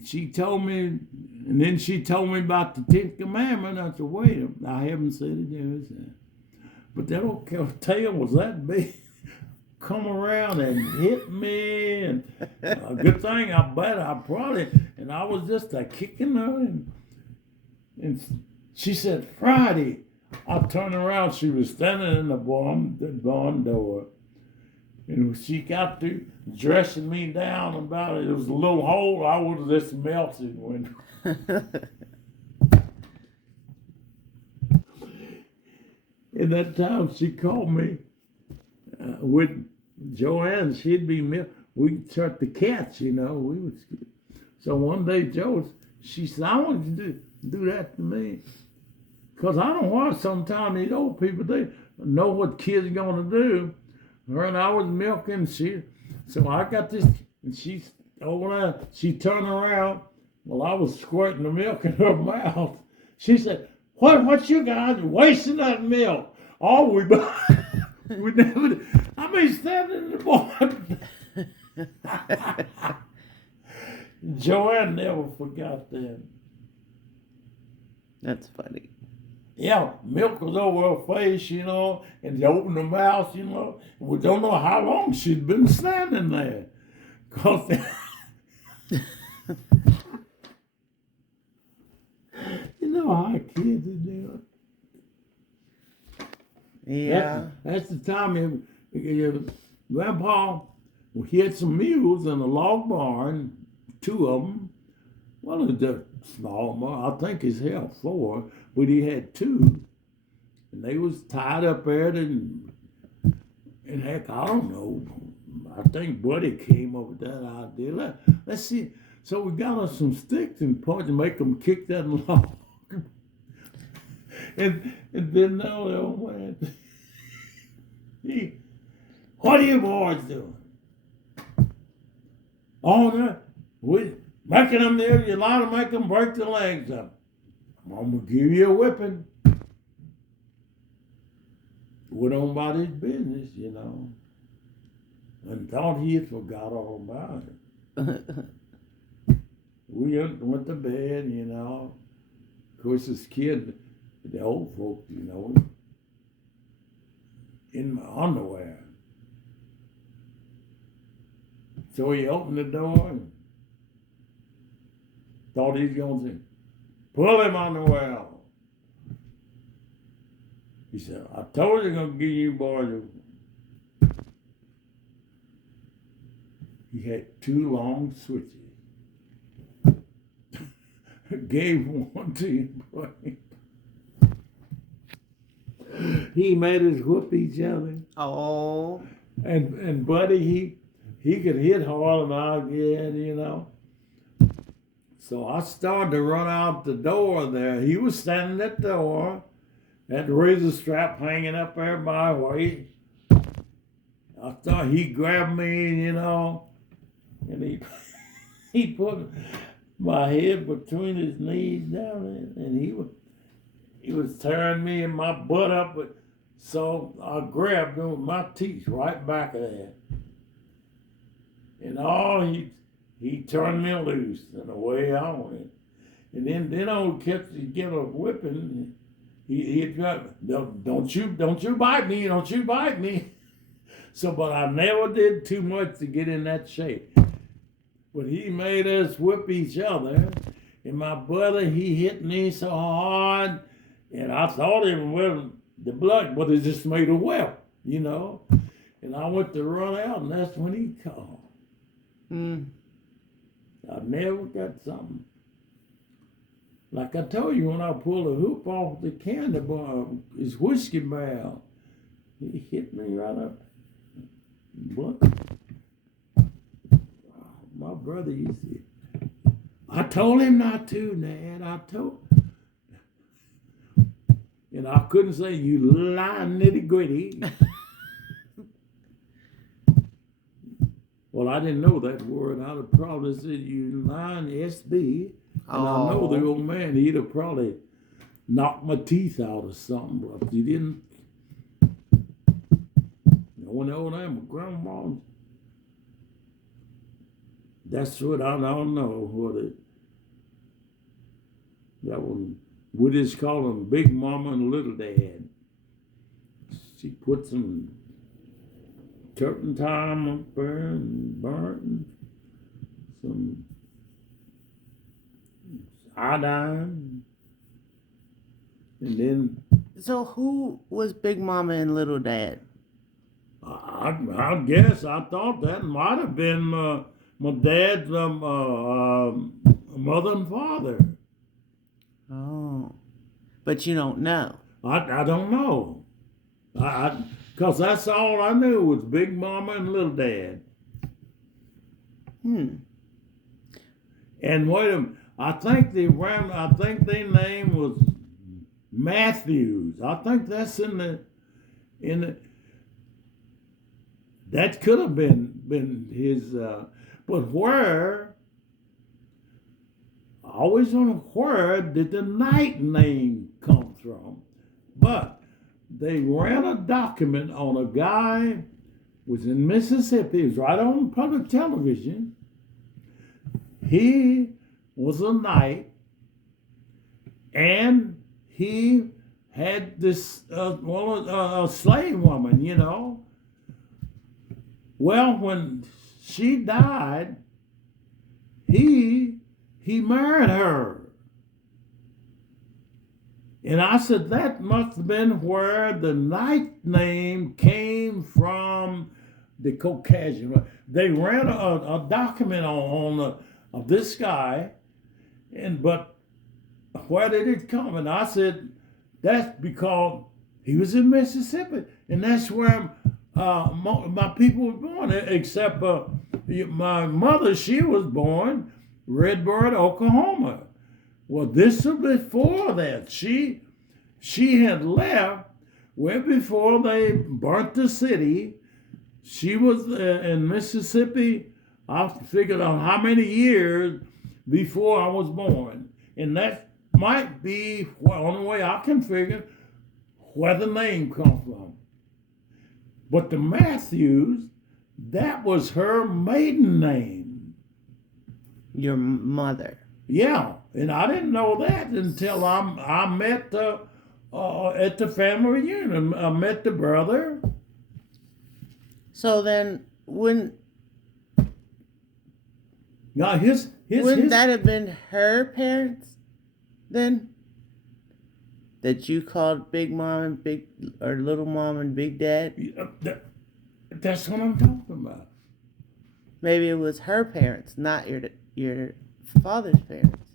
she told me, and then she told me about the 10th commandment. I said, wait, I haven't said it yet. But that old tail was that big, come around and hit me, and a good thing I bet I probably, and I was just kicking her, and she said, Friday. I turned around, she was standing in the barn door. And she got to dressing me down about it. It was a little hole, I would have just melted when. In that time, she called me with Joanne. She'd be we'd start the cats, you know. So one day, she said, I want you to do that to me. Because I don't watch sometimes these old people, they know what kids are going to do. Her and I was milking, so I got this, and she turned around while I was squirting the milk in her mouth. She said, what you guys wasting that milk? Oh, we never, I mean, standing in the barn. Joanne never forgot that. That's funny. Yeah, milk was over her face, you know, and she opened her mouth, you know. We don't know how long she'd been standing there. Cause you know how kids do it. Yeah. That's the time Grandpa, he had some mules in a log barn, 2 of them. Well, it was a small barn. I think he's held 4. But he had 2, and they was tied up there, and heck, I don't know. I think Buddy came up with that idea. Let's see. So we got us some sticks and points and make them kick that log. and then now the old man, what are you boys doing? Oh, no, we making them there. You allowed to make them break their legs up. I'm going to give you a whipping. Went on about his business, you know. And thought he had forgot all about it. We went to bed, you know. Of course, this kid, the old folks, you know, in my underwear. So he opened the door and thought he was going to pull him on the well. He said, I told you I'm going to give you boys a... He had 2 long switches. Gave one to him. he made us whoop each other. Oh. And Buddy, he could hit hard and I did, So I started to run out the door there. He was standing at the door, had the razor strap hanging up there my way. I thought he grabbed me, and he put my head between his knees down there, and he was tearing me and my butt up. So I grabbed him with my teeth right back of there. And he turned me loose, and away I went. And then old kept to get a whipping. He'd go, don't you bite me, don't you bite me. So, but I never did too much to get in that shape. But he made us whip each other. And my brother, he hit me so hard. And I thought it was the blood, but it just made a welt, And I went to run out, and that's when he called. I never got something. Like I told you, when I pulled a hoop off the candy bar, his whiskey barrel, he hit me right up. What? My brother used to. I told him not to, Dad. And I couldn't say, you lying nitty gritty. Well, I didn't know that word. I'd have probably said, you lying SB. And I know the old man, he'd have probably knocked my teeth out or something, but he didn't. When the old man, my grandma, that's what I don't know what it. That one, we just call them Big Mama and Little Dad. She put some turpentine up there and burnt some iodine, and then. So who was Big Mama and Little Dad? I guess I thought that might have been my dad's mother and father. Oh, but you don't know. I don't know. Because that's all I knew was Big Mama and Little Dad. And wait a minute, I think their name was Matthews. I think that's in the. That could have been his, but where? I always wonder where did the Knight name come from? But they ran a document on a guy was in Mississippi. He was right on public television. He was a knight, and he had this a slave woman, Well, when she died, he married her. And I said, that must have been where the Knight name came from, the Caucasian. They ran a document of this guy, but where did it come? And I said, that's because he was in Mississippi, and that's where my people were born, except my mother, she was born Redbird, Oklahoma. Well, this was before that. She had left way before they burnt the city. She was in Mississippi, I figured out how many years before I was born. And that might be the only way I can figure where the name comes from. But the Matthews, that was her maiden name. Your mother. Yeah, and I didn't know that until I met at the family reunion. I met the brother. So then, wouldn't his that have been her parents then? That you called Big Mom and Little Mom and Big Dad? That's what I'm talking about. Maybe it was her parents, not your father's parents.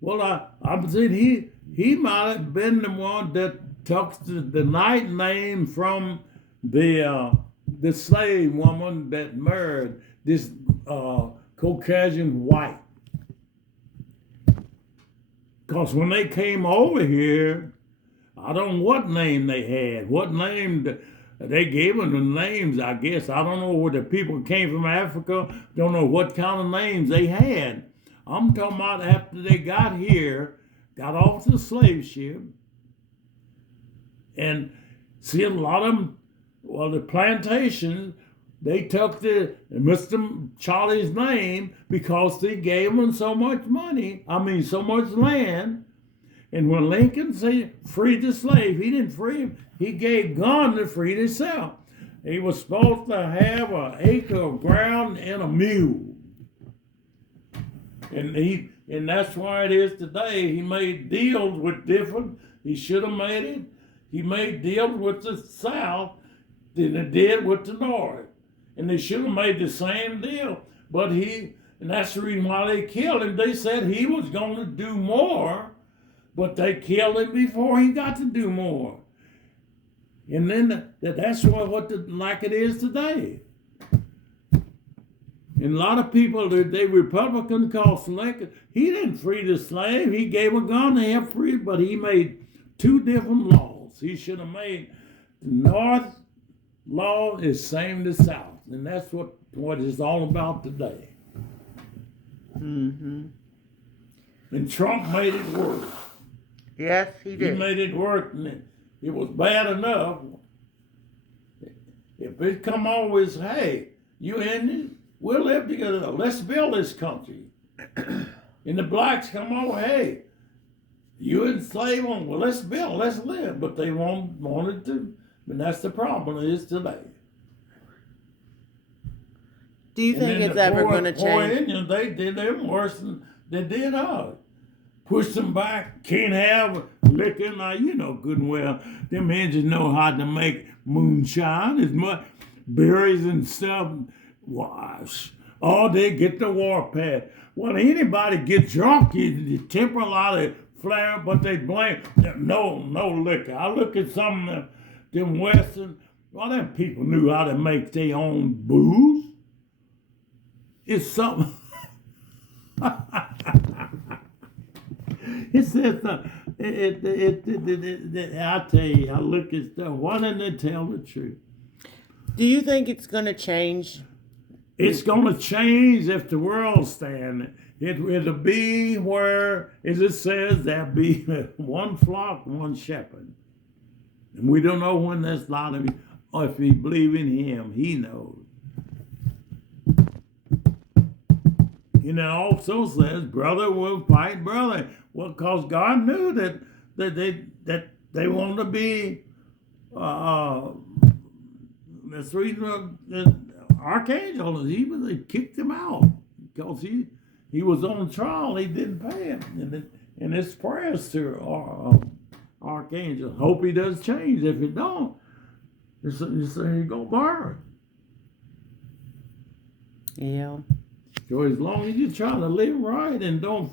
Well, I'm saying he might have been the one that took the night name from the slave woman that married this Caucasian white. Because when they came over here, I don't know what name they had. What name they gave them the names, I guess. I don't know where the people came from Africa. Don't know what kind of names they had. I'm talking about after they got here, got off the slave ship, and see a lot of them, well, the plantation, they took the Mr. Charlie's name because they gave them so much money. I mean, so much land. And when Lincoln said freed the slave, he didn't free him. He gave gun to free himself. He was supposed to have an acre of ground and a mule. And that's why it is today. He made deals with different. He should have made it. He made deals with the South than he did with the North. And they should have made the same deal. But and that's the reason why they killed him. They said he was going to do more, but they killed him before he got to do more. And then that's like it is today. And a lot of people, they Republican call Lincoln. He didn't free the slave. He gave a gun to have free, but he made two different laws. He should have made the North law is same as the South. And that's what it's all about today. Mm-hmm. And Trump made it work. Yes, he did. He made it work, and it was bad enough. If it come always, hey, you Indians, we'll live together. Let's build this country. And the blacks come over, hey, you enslave them. Well, let's build, let's live. But they wanted to, and that's the problem it is today. Do you think it's ever going to change? Poor Indians, they did them worse than they did us. Push them back, can't have liquor. Now, you know good and well, them Indians know how to make moonshine, as much berries and stuff. Wash. Oh, they get the warpath. Well, anybody get drunk, you temper a lot of flare, but they blame, no liquor. I look at some of them Western, well, them people knew how to make their own booze. It's something. It says, I tell you, I look at stuff. Why didn't they tell the truth? Do you think it's going to change? It's going to change if the world stand. It'll be where, as it says, there'll be one flock, one shepherd. And we don't know when that's not of, or if we believe in him, he knows. And it also says, brother will fight brother. Well, because God knew that they want to be, that's the reason the Archangel, they kicked him out because he was on trial. He didn't pay him. And his prayers to Archangel, hope he does change. If he don't, he's going to burn. Yeah. So as long as you try to live right and don't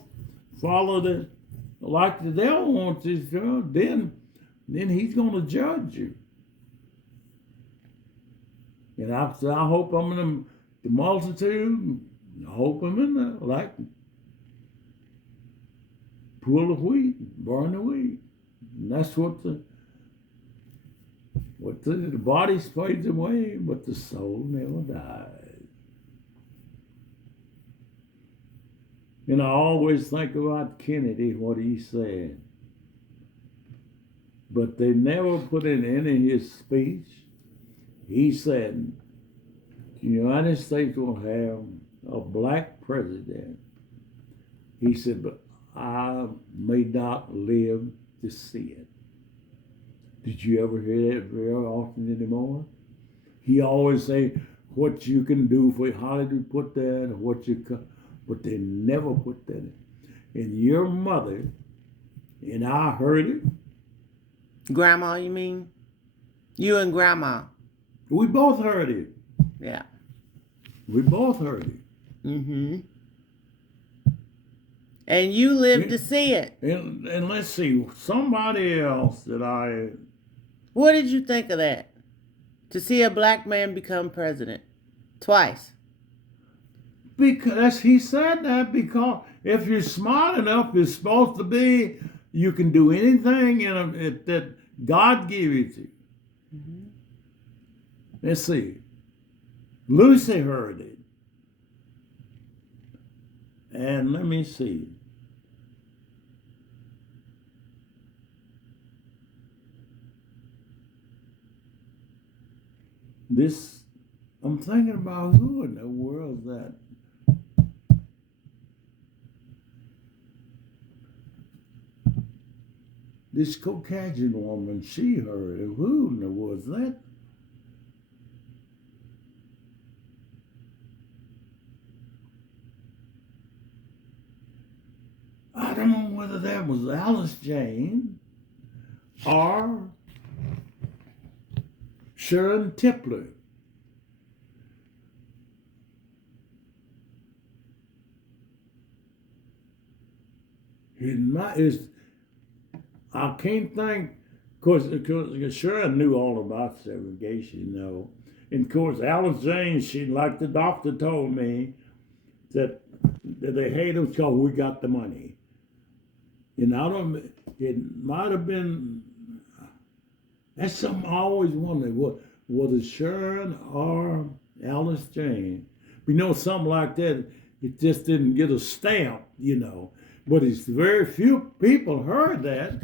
follow like the devil wants you to, then he's going to judge you. And I hope I'm in the multitude. I hope I'm in there, like pull the wheat, burn the wheat. And that's what the body fades away, but the soul never dies. And I always think about Kennedy, what he said. But they never put in any of his speech. He said, the United States will have a black president. He said, but I may not live to see it. Did you ever hear that very often anymore? He always say, what you can do for, how did you put that, what you can, but they never put that in. And your mother, and I heard it. Grandma, you mean? You and Grandma. We both heard it. Yeah. We both heard it. Mm-hmm. And you lived to see it. And let's see, somebody else that What did you think of that? To see a black man become president twice. because he said that because if you're smart enough, it's supposed to be, you can do anything that God gives you to. Mm-hmm. Let's see. Lucy heard it. And let me see. This, I'm thinking about who in the world is that? This Caucasian woman, she heard it. Who in the world was that? I don't know whether that was Alice Jane or Sharon Tipler. I can't think, because Sharon knew all about segregation, you know. And of course, Alice Jane, she, like the doctor told me, that they hate us because we got the money. And I don't, it might have been, that's something I always wondered, was it Sharon or Alice Jane? You know, something like that, it just didn't get a stamp, you know. But it's very few people heard that.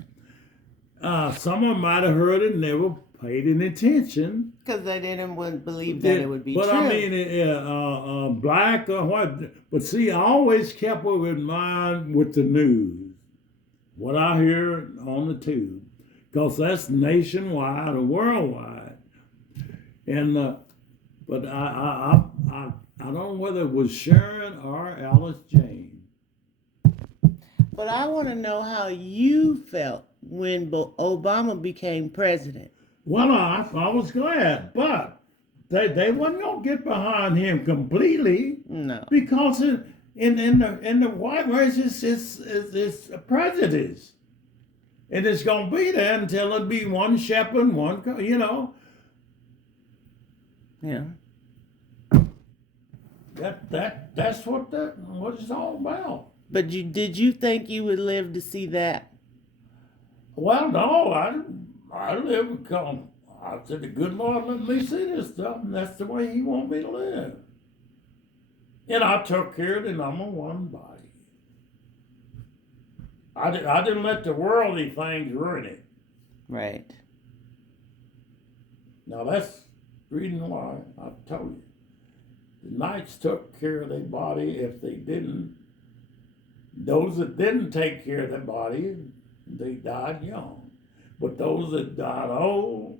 Some of them might have heard it and never paid any attention. Because they didn't believe that it would be but true. I mean, black or what. But see, I always kept it in mind with the news, what I hear on the tube, because that's nationwide or worldwide. And but I don't know whether it was Sharon or Alice Jane. But I want to know how you felt when Obama became president. Well, I was glad, but they wasn't gonna get behind him completely. No. Because in the white race it's a prejudice, and it's gonna be there until it be one shepherd, one, you know. Yeah. That's what it's all about. But did you think you would live to see that? Well, no, I live because I said the good Lord let me see this stuff, and that's the way He want me to live. And I took care of the number one body. I didn't let the worldly things ruin it. Right. Now that's the reason why I told you. The knights took care of their body. If they didn't, those that didn't take care of their body, they died young. But those that died old,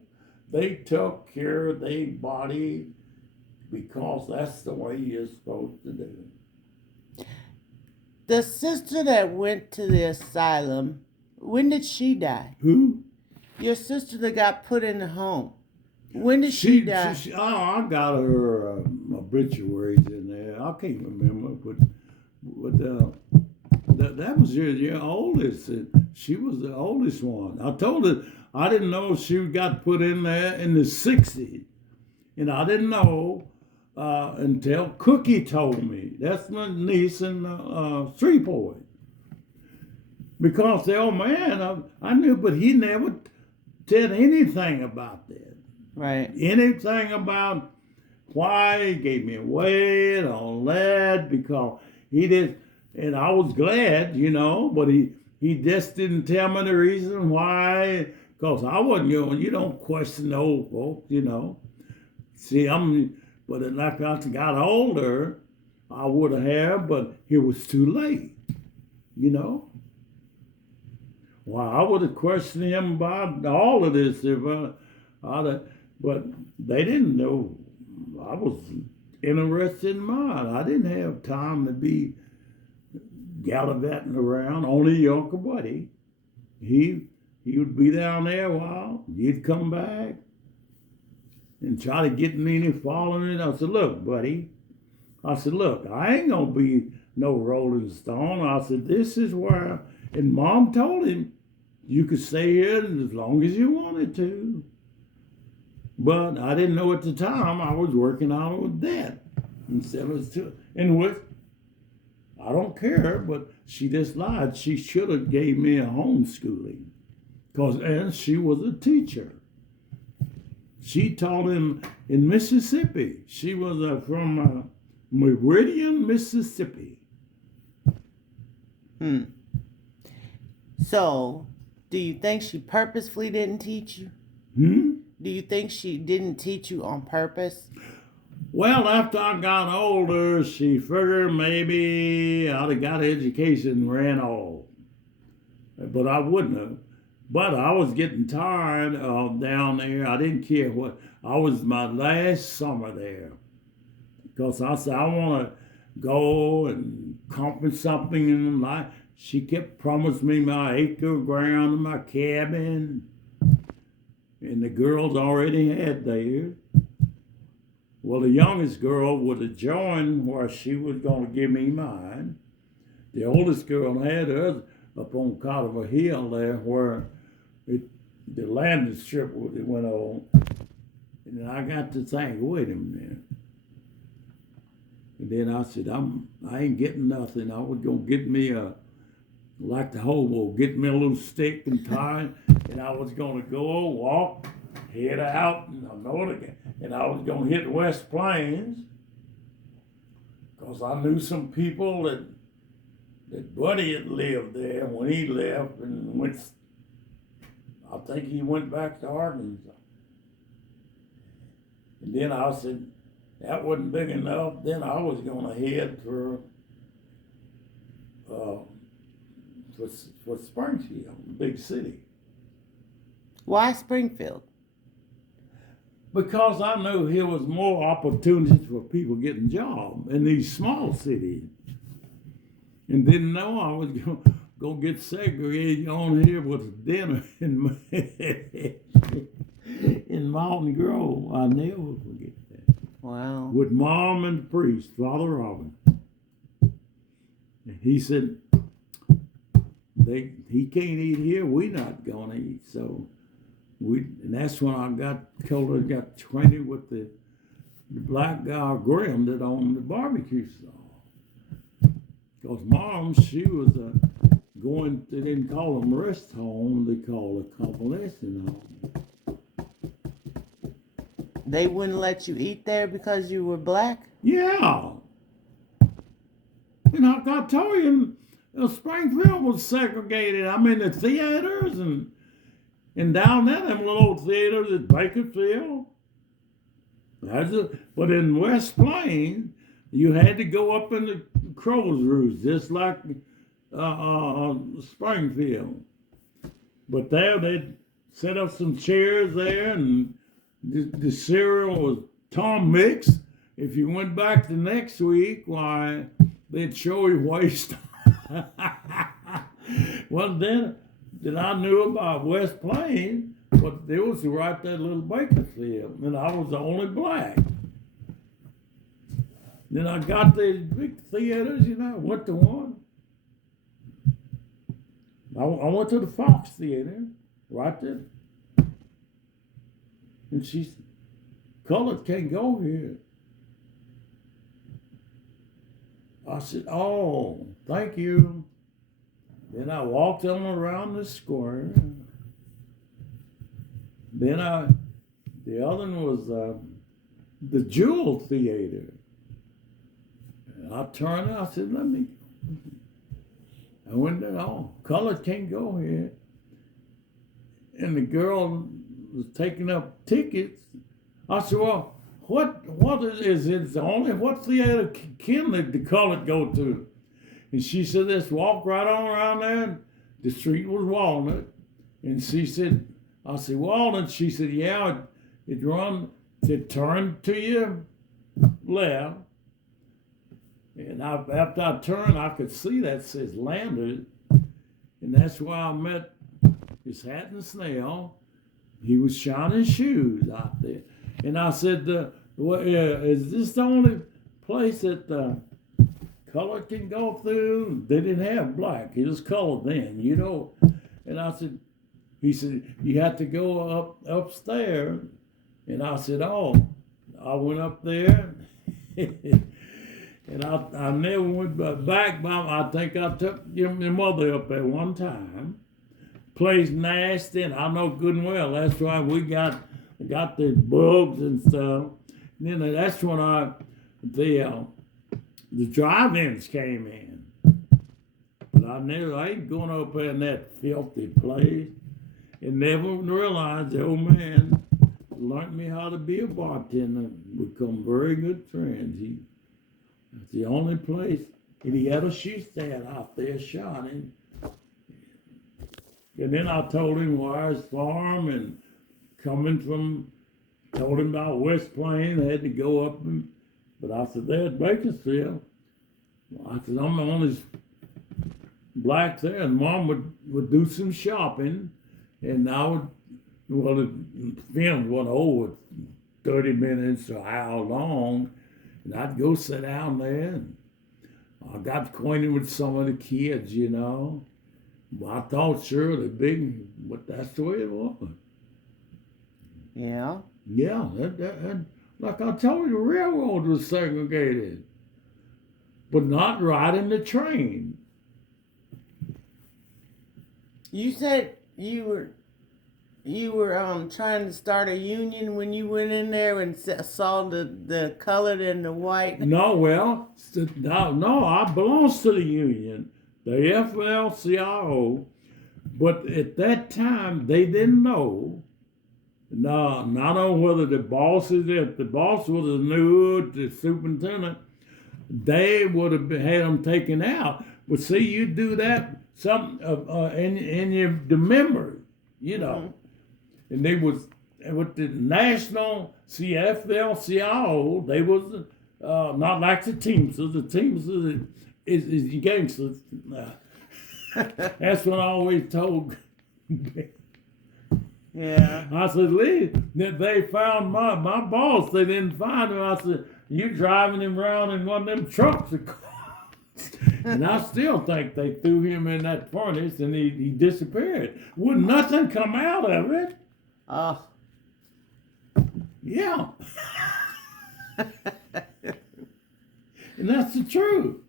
they took care of their body because that's the way you're supposed to do. The sister that went to the asylum, when did she die? Who? Your sister that got put in the home. When did she die? I got her obituaries in there. I can't remember, but that was your oldest. She was the oldest one. I told her I didn't know she got put in there in the 60s. And I didn't know until Cookie told me. That's my niece in Shreveport. Because the old man, I knew, but he never said anything about that. Right. Anything about why he gave me away and all that, because he did. And I was glad, you know, but he just didn't tell me the reason why, because I wasn't going, you don't question the old folks, you know. See, but like I got older, I would have, but it was too late, you know. Well, I would have questioned him about all of this but they didn't know. I was interested in mine. I didn't have time to be gallivanting around. Only your Uncle Buddy. He would be down there a while. He'd come back and try to get me any following it. I said, look, buddy. I said, look, I ain't gonna be no Rolling Stone. I said, this is where, and Mom told him, you could stay here as long as you wanted to. But I didn't know at the time I was working out with that. Instead of two, and with, I don't care, but she just lied. She should have gave me a homeschooling. And she was a teacher. She taught him in Mississippi. She was from Meridian, Mississippi. So, do you think she purposefully didn't teach you? Do you think she didn't teach you on purpose? Well, after I got older, she figured maybe I'd have got an education and ran off. But I wouldn't have. But I was getting tired of down there. I didn't care what. I was my last summer there. Because I said, I want to go and accomplish something in life. She kept promising me my acre of ground and my cabin. And the girls already had theirs. Well, the youngest girl would have joined where she was going to give me mine. The oldest girl had hers up on Cotterville Hill there where the landing strip went on. And then I got to think, wait a minute. And then I said, I ain't getting nothing. I was going to get me like the hobo, get me a little stick and tie, and I was going to go walk, head out, and I was going to hit West Plains because I knew some people that Buddy had lived there when he left and went. I think he went back to Arkansas. And then I said, that wasn't big enough. Then I was going to head for Springfield, big city. Why Springfield? Because I knew here was more opportunities for people getting jobs in these small cities. And didn't know I was going to get segregated on here with dinner in Mountain Grove. I never forget that. Wow. With Mom and the priest, Father Robin. He said, he can't eat here, we not going to eat. So and that's when I got acquainted with the black guy Graham that owned the barbecue stall. Because Mom, she was going, they didn't call them rest home, they called a convalescent home. They wouldn't let you eat there because you were black? Yeah. And like I told you, Springfield was segregated. I mean, the theaters and down there, them little old theaters at Bakersfield. But in West Plains, you had to go up in the crow's roost, just like Springfield. But there, they'd set up some chairs there, and the cereal was Tom Mix. If you went back the next week, why, they'd show you waste. Well, then I knew about West Plains, but there was right there little Bakersfield, and I was the only black. Then I got these big theaters, went to one. I went to the Fox Theater, right there. And she said, colored can't go here. I said, oh, thank you. Then I walked them around the square. Then the other one was the Jewel Theater. And I turned and I said, let me go. I went there, oh, colored can't go here. And the girl was taking up tickets. I said, well, what is it? It's only what theater can the colored go to? And she said, let's walk right on around there. The street was Walnut. And she said, I said, Walnut? She said, yeah, it turned to your left. And after I turned, I could see that says Landers. And that's where I met his hat and Snell. He was shining shoes out there. And I said, is this the only place that color can go through. They didn't have black. It was color then, you know. And I said, he said, you have to go upstairs. And I said, oh, I went up there. And I never went back. I think I took your mother up there one time. Place nasty, and I know good and well. That's why we got the bugs and stuff. And then that's when the drive-ins came in. But I ain't going up there in that filthy place. And never realized the old man learned me how to be a bartender. Become very good friends. It's the only place, and he had a shoe stand out there shining. And then I told him where I was farm and told him about West Plain. I had to go up, but I said, there's Bakersfield. I said, I'm the only black there, and Mom would do some shopping, and I would, well, the film went over 30 minutes or how long, and I'd go sit down there, and I got acquainted with some of the kids, you know. I thought sure they're big, but that's the way it was. Yeah. Yeah, like I told you, the railroad was segregated, but not riding the train. You said you were trying to start a union when you went in there and saw the colored and the white. No, well, no, I belongs to the union, the FLCIO, but at that time they didn't know. No, not on whether the boss was new, the superintendent, they would have had them taken out. But see, you do that in the members, you know. Mm-hmm. And they was with the national FLCIO, they was not like the Teamsters. The Teamsters is gangsters. That's what I always told. Yeah. I said, Lee, that they found my boss. They didn't find him. I said, you driving him around in one of them trucks. And I still think they threw him in that furnace and he disappeared. Would nothing come out of it? Oh. Yeah. And that's the truth.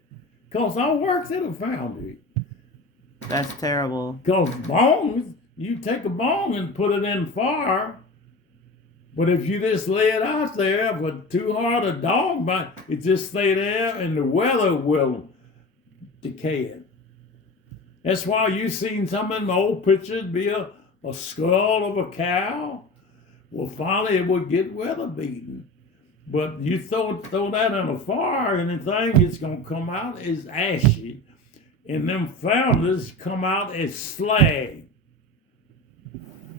Because I worked at a foundry. That's terrible. Because bones, you take a bone and put it in fire, but if you just lay it out there for too hard a dog bite, it just stay there and the weather will decay it. That's why you seen some of them old pictures be a skull of a cow. Well, finally it would get weather beaten. But you throw that in a fire and the thing is going to come out as ashy. And them founders come out as slag.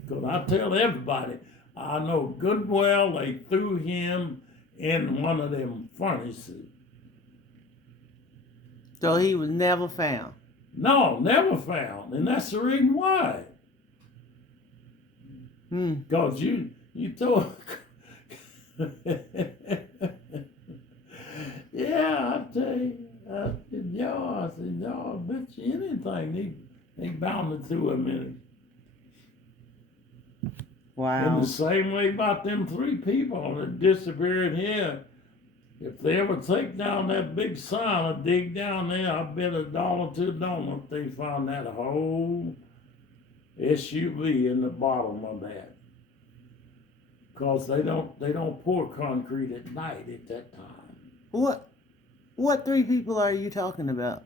Because I tell everybody, I know good and well they threw him in one of them furnaces. So he was never found? No, never found. And that's the reason why. Because you throw... Yeah, I tell you. I said, I bet you anything. They bound it through a minute. Wow. And the same way about them 3 people that disappeared here. If they ever take down that big sign and dig down there, I bet $1 to a donut if they found that whole SUV in the bottom of that. Because they don't pour concrete at night at that time. What 3 people are you talking about?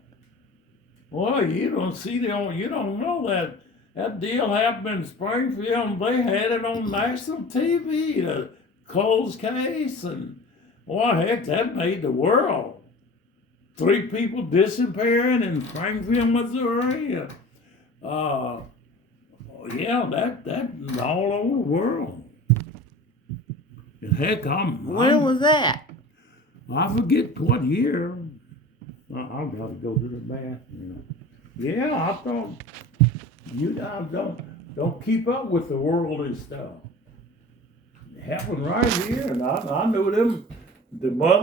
Well, you don't know that. That deal happened in Springfield, and they had it on national TV, the closed case, and well, heck, that made the world. 3 people disappearing in Springfield, Missouri. Yeah, that all over the world. And heck, when was that? I forget what year. I've got to go to the bathroom. Yeah, I thought you guys don't keep up with the worldly stuff. It happened right here, and I knew them, the mother.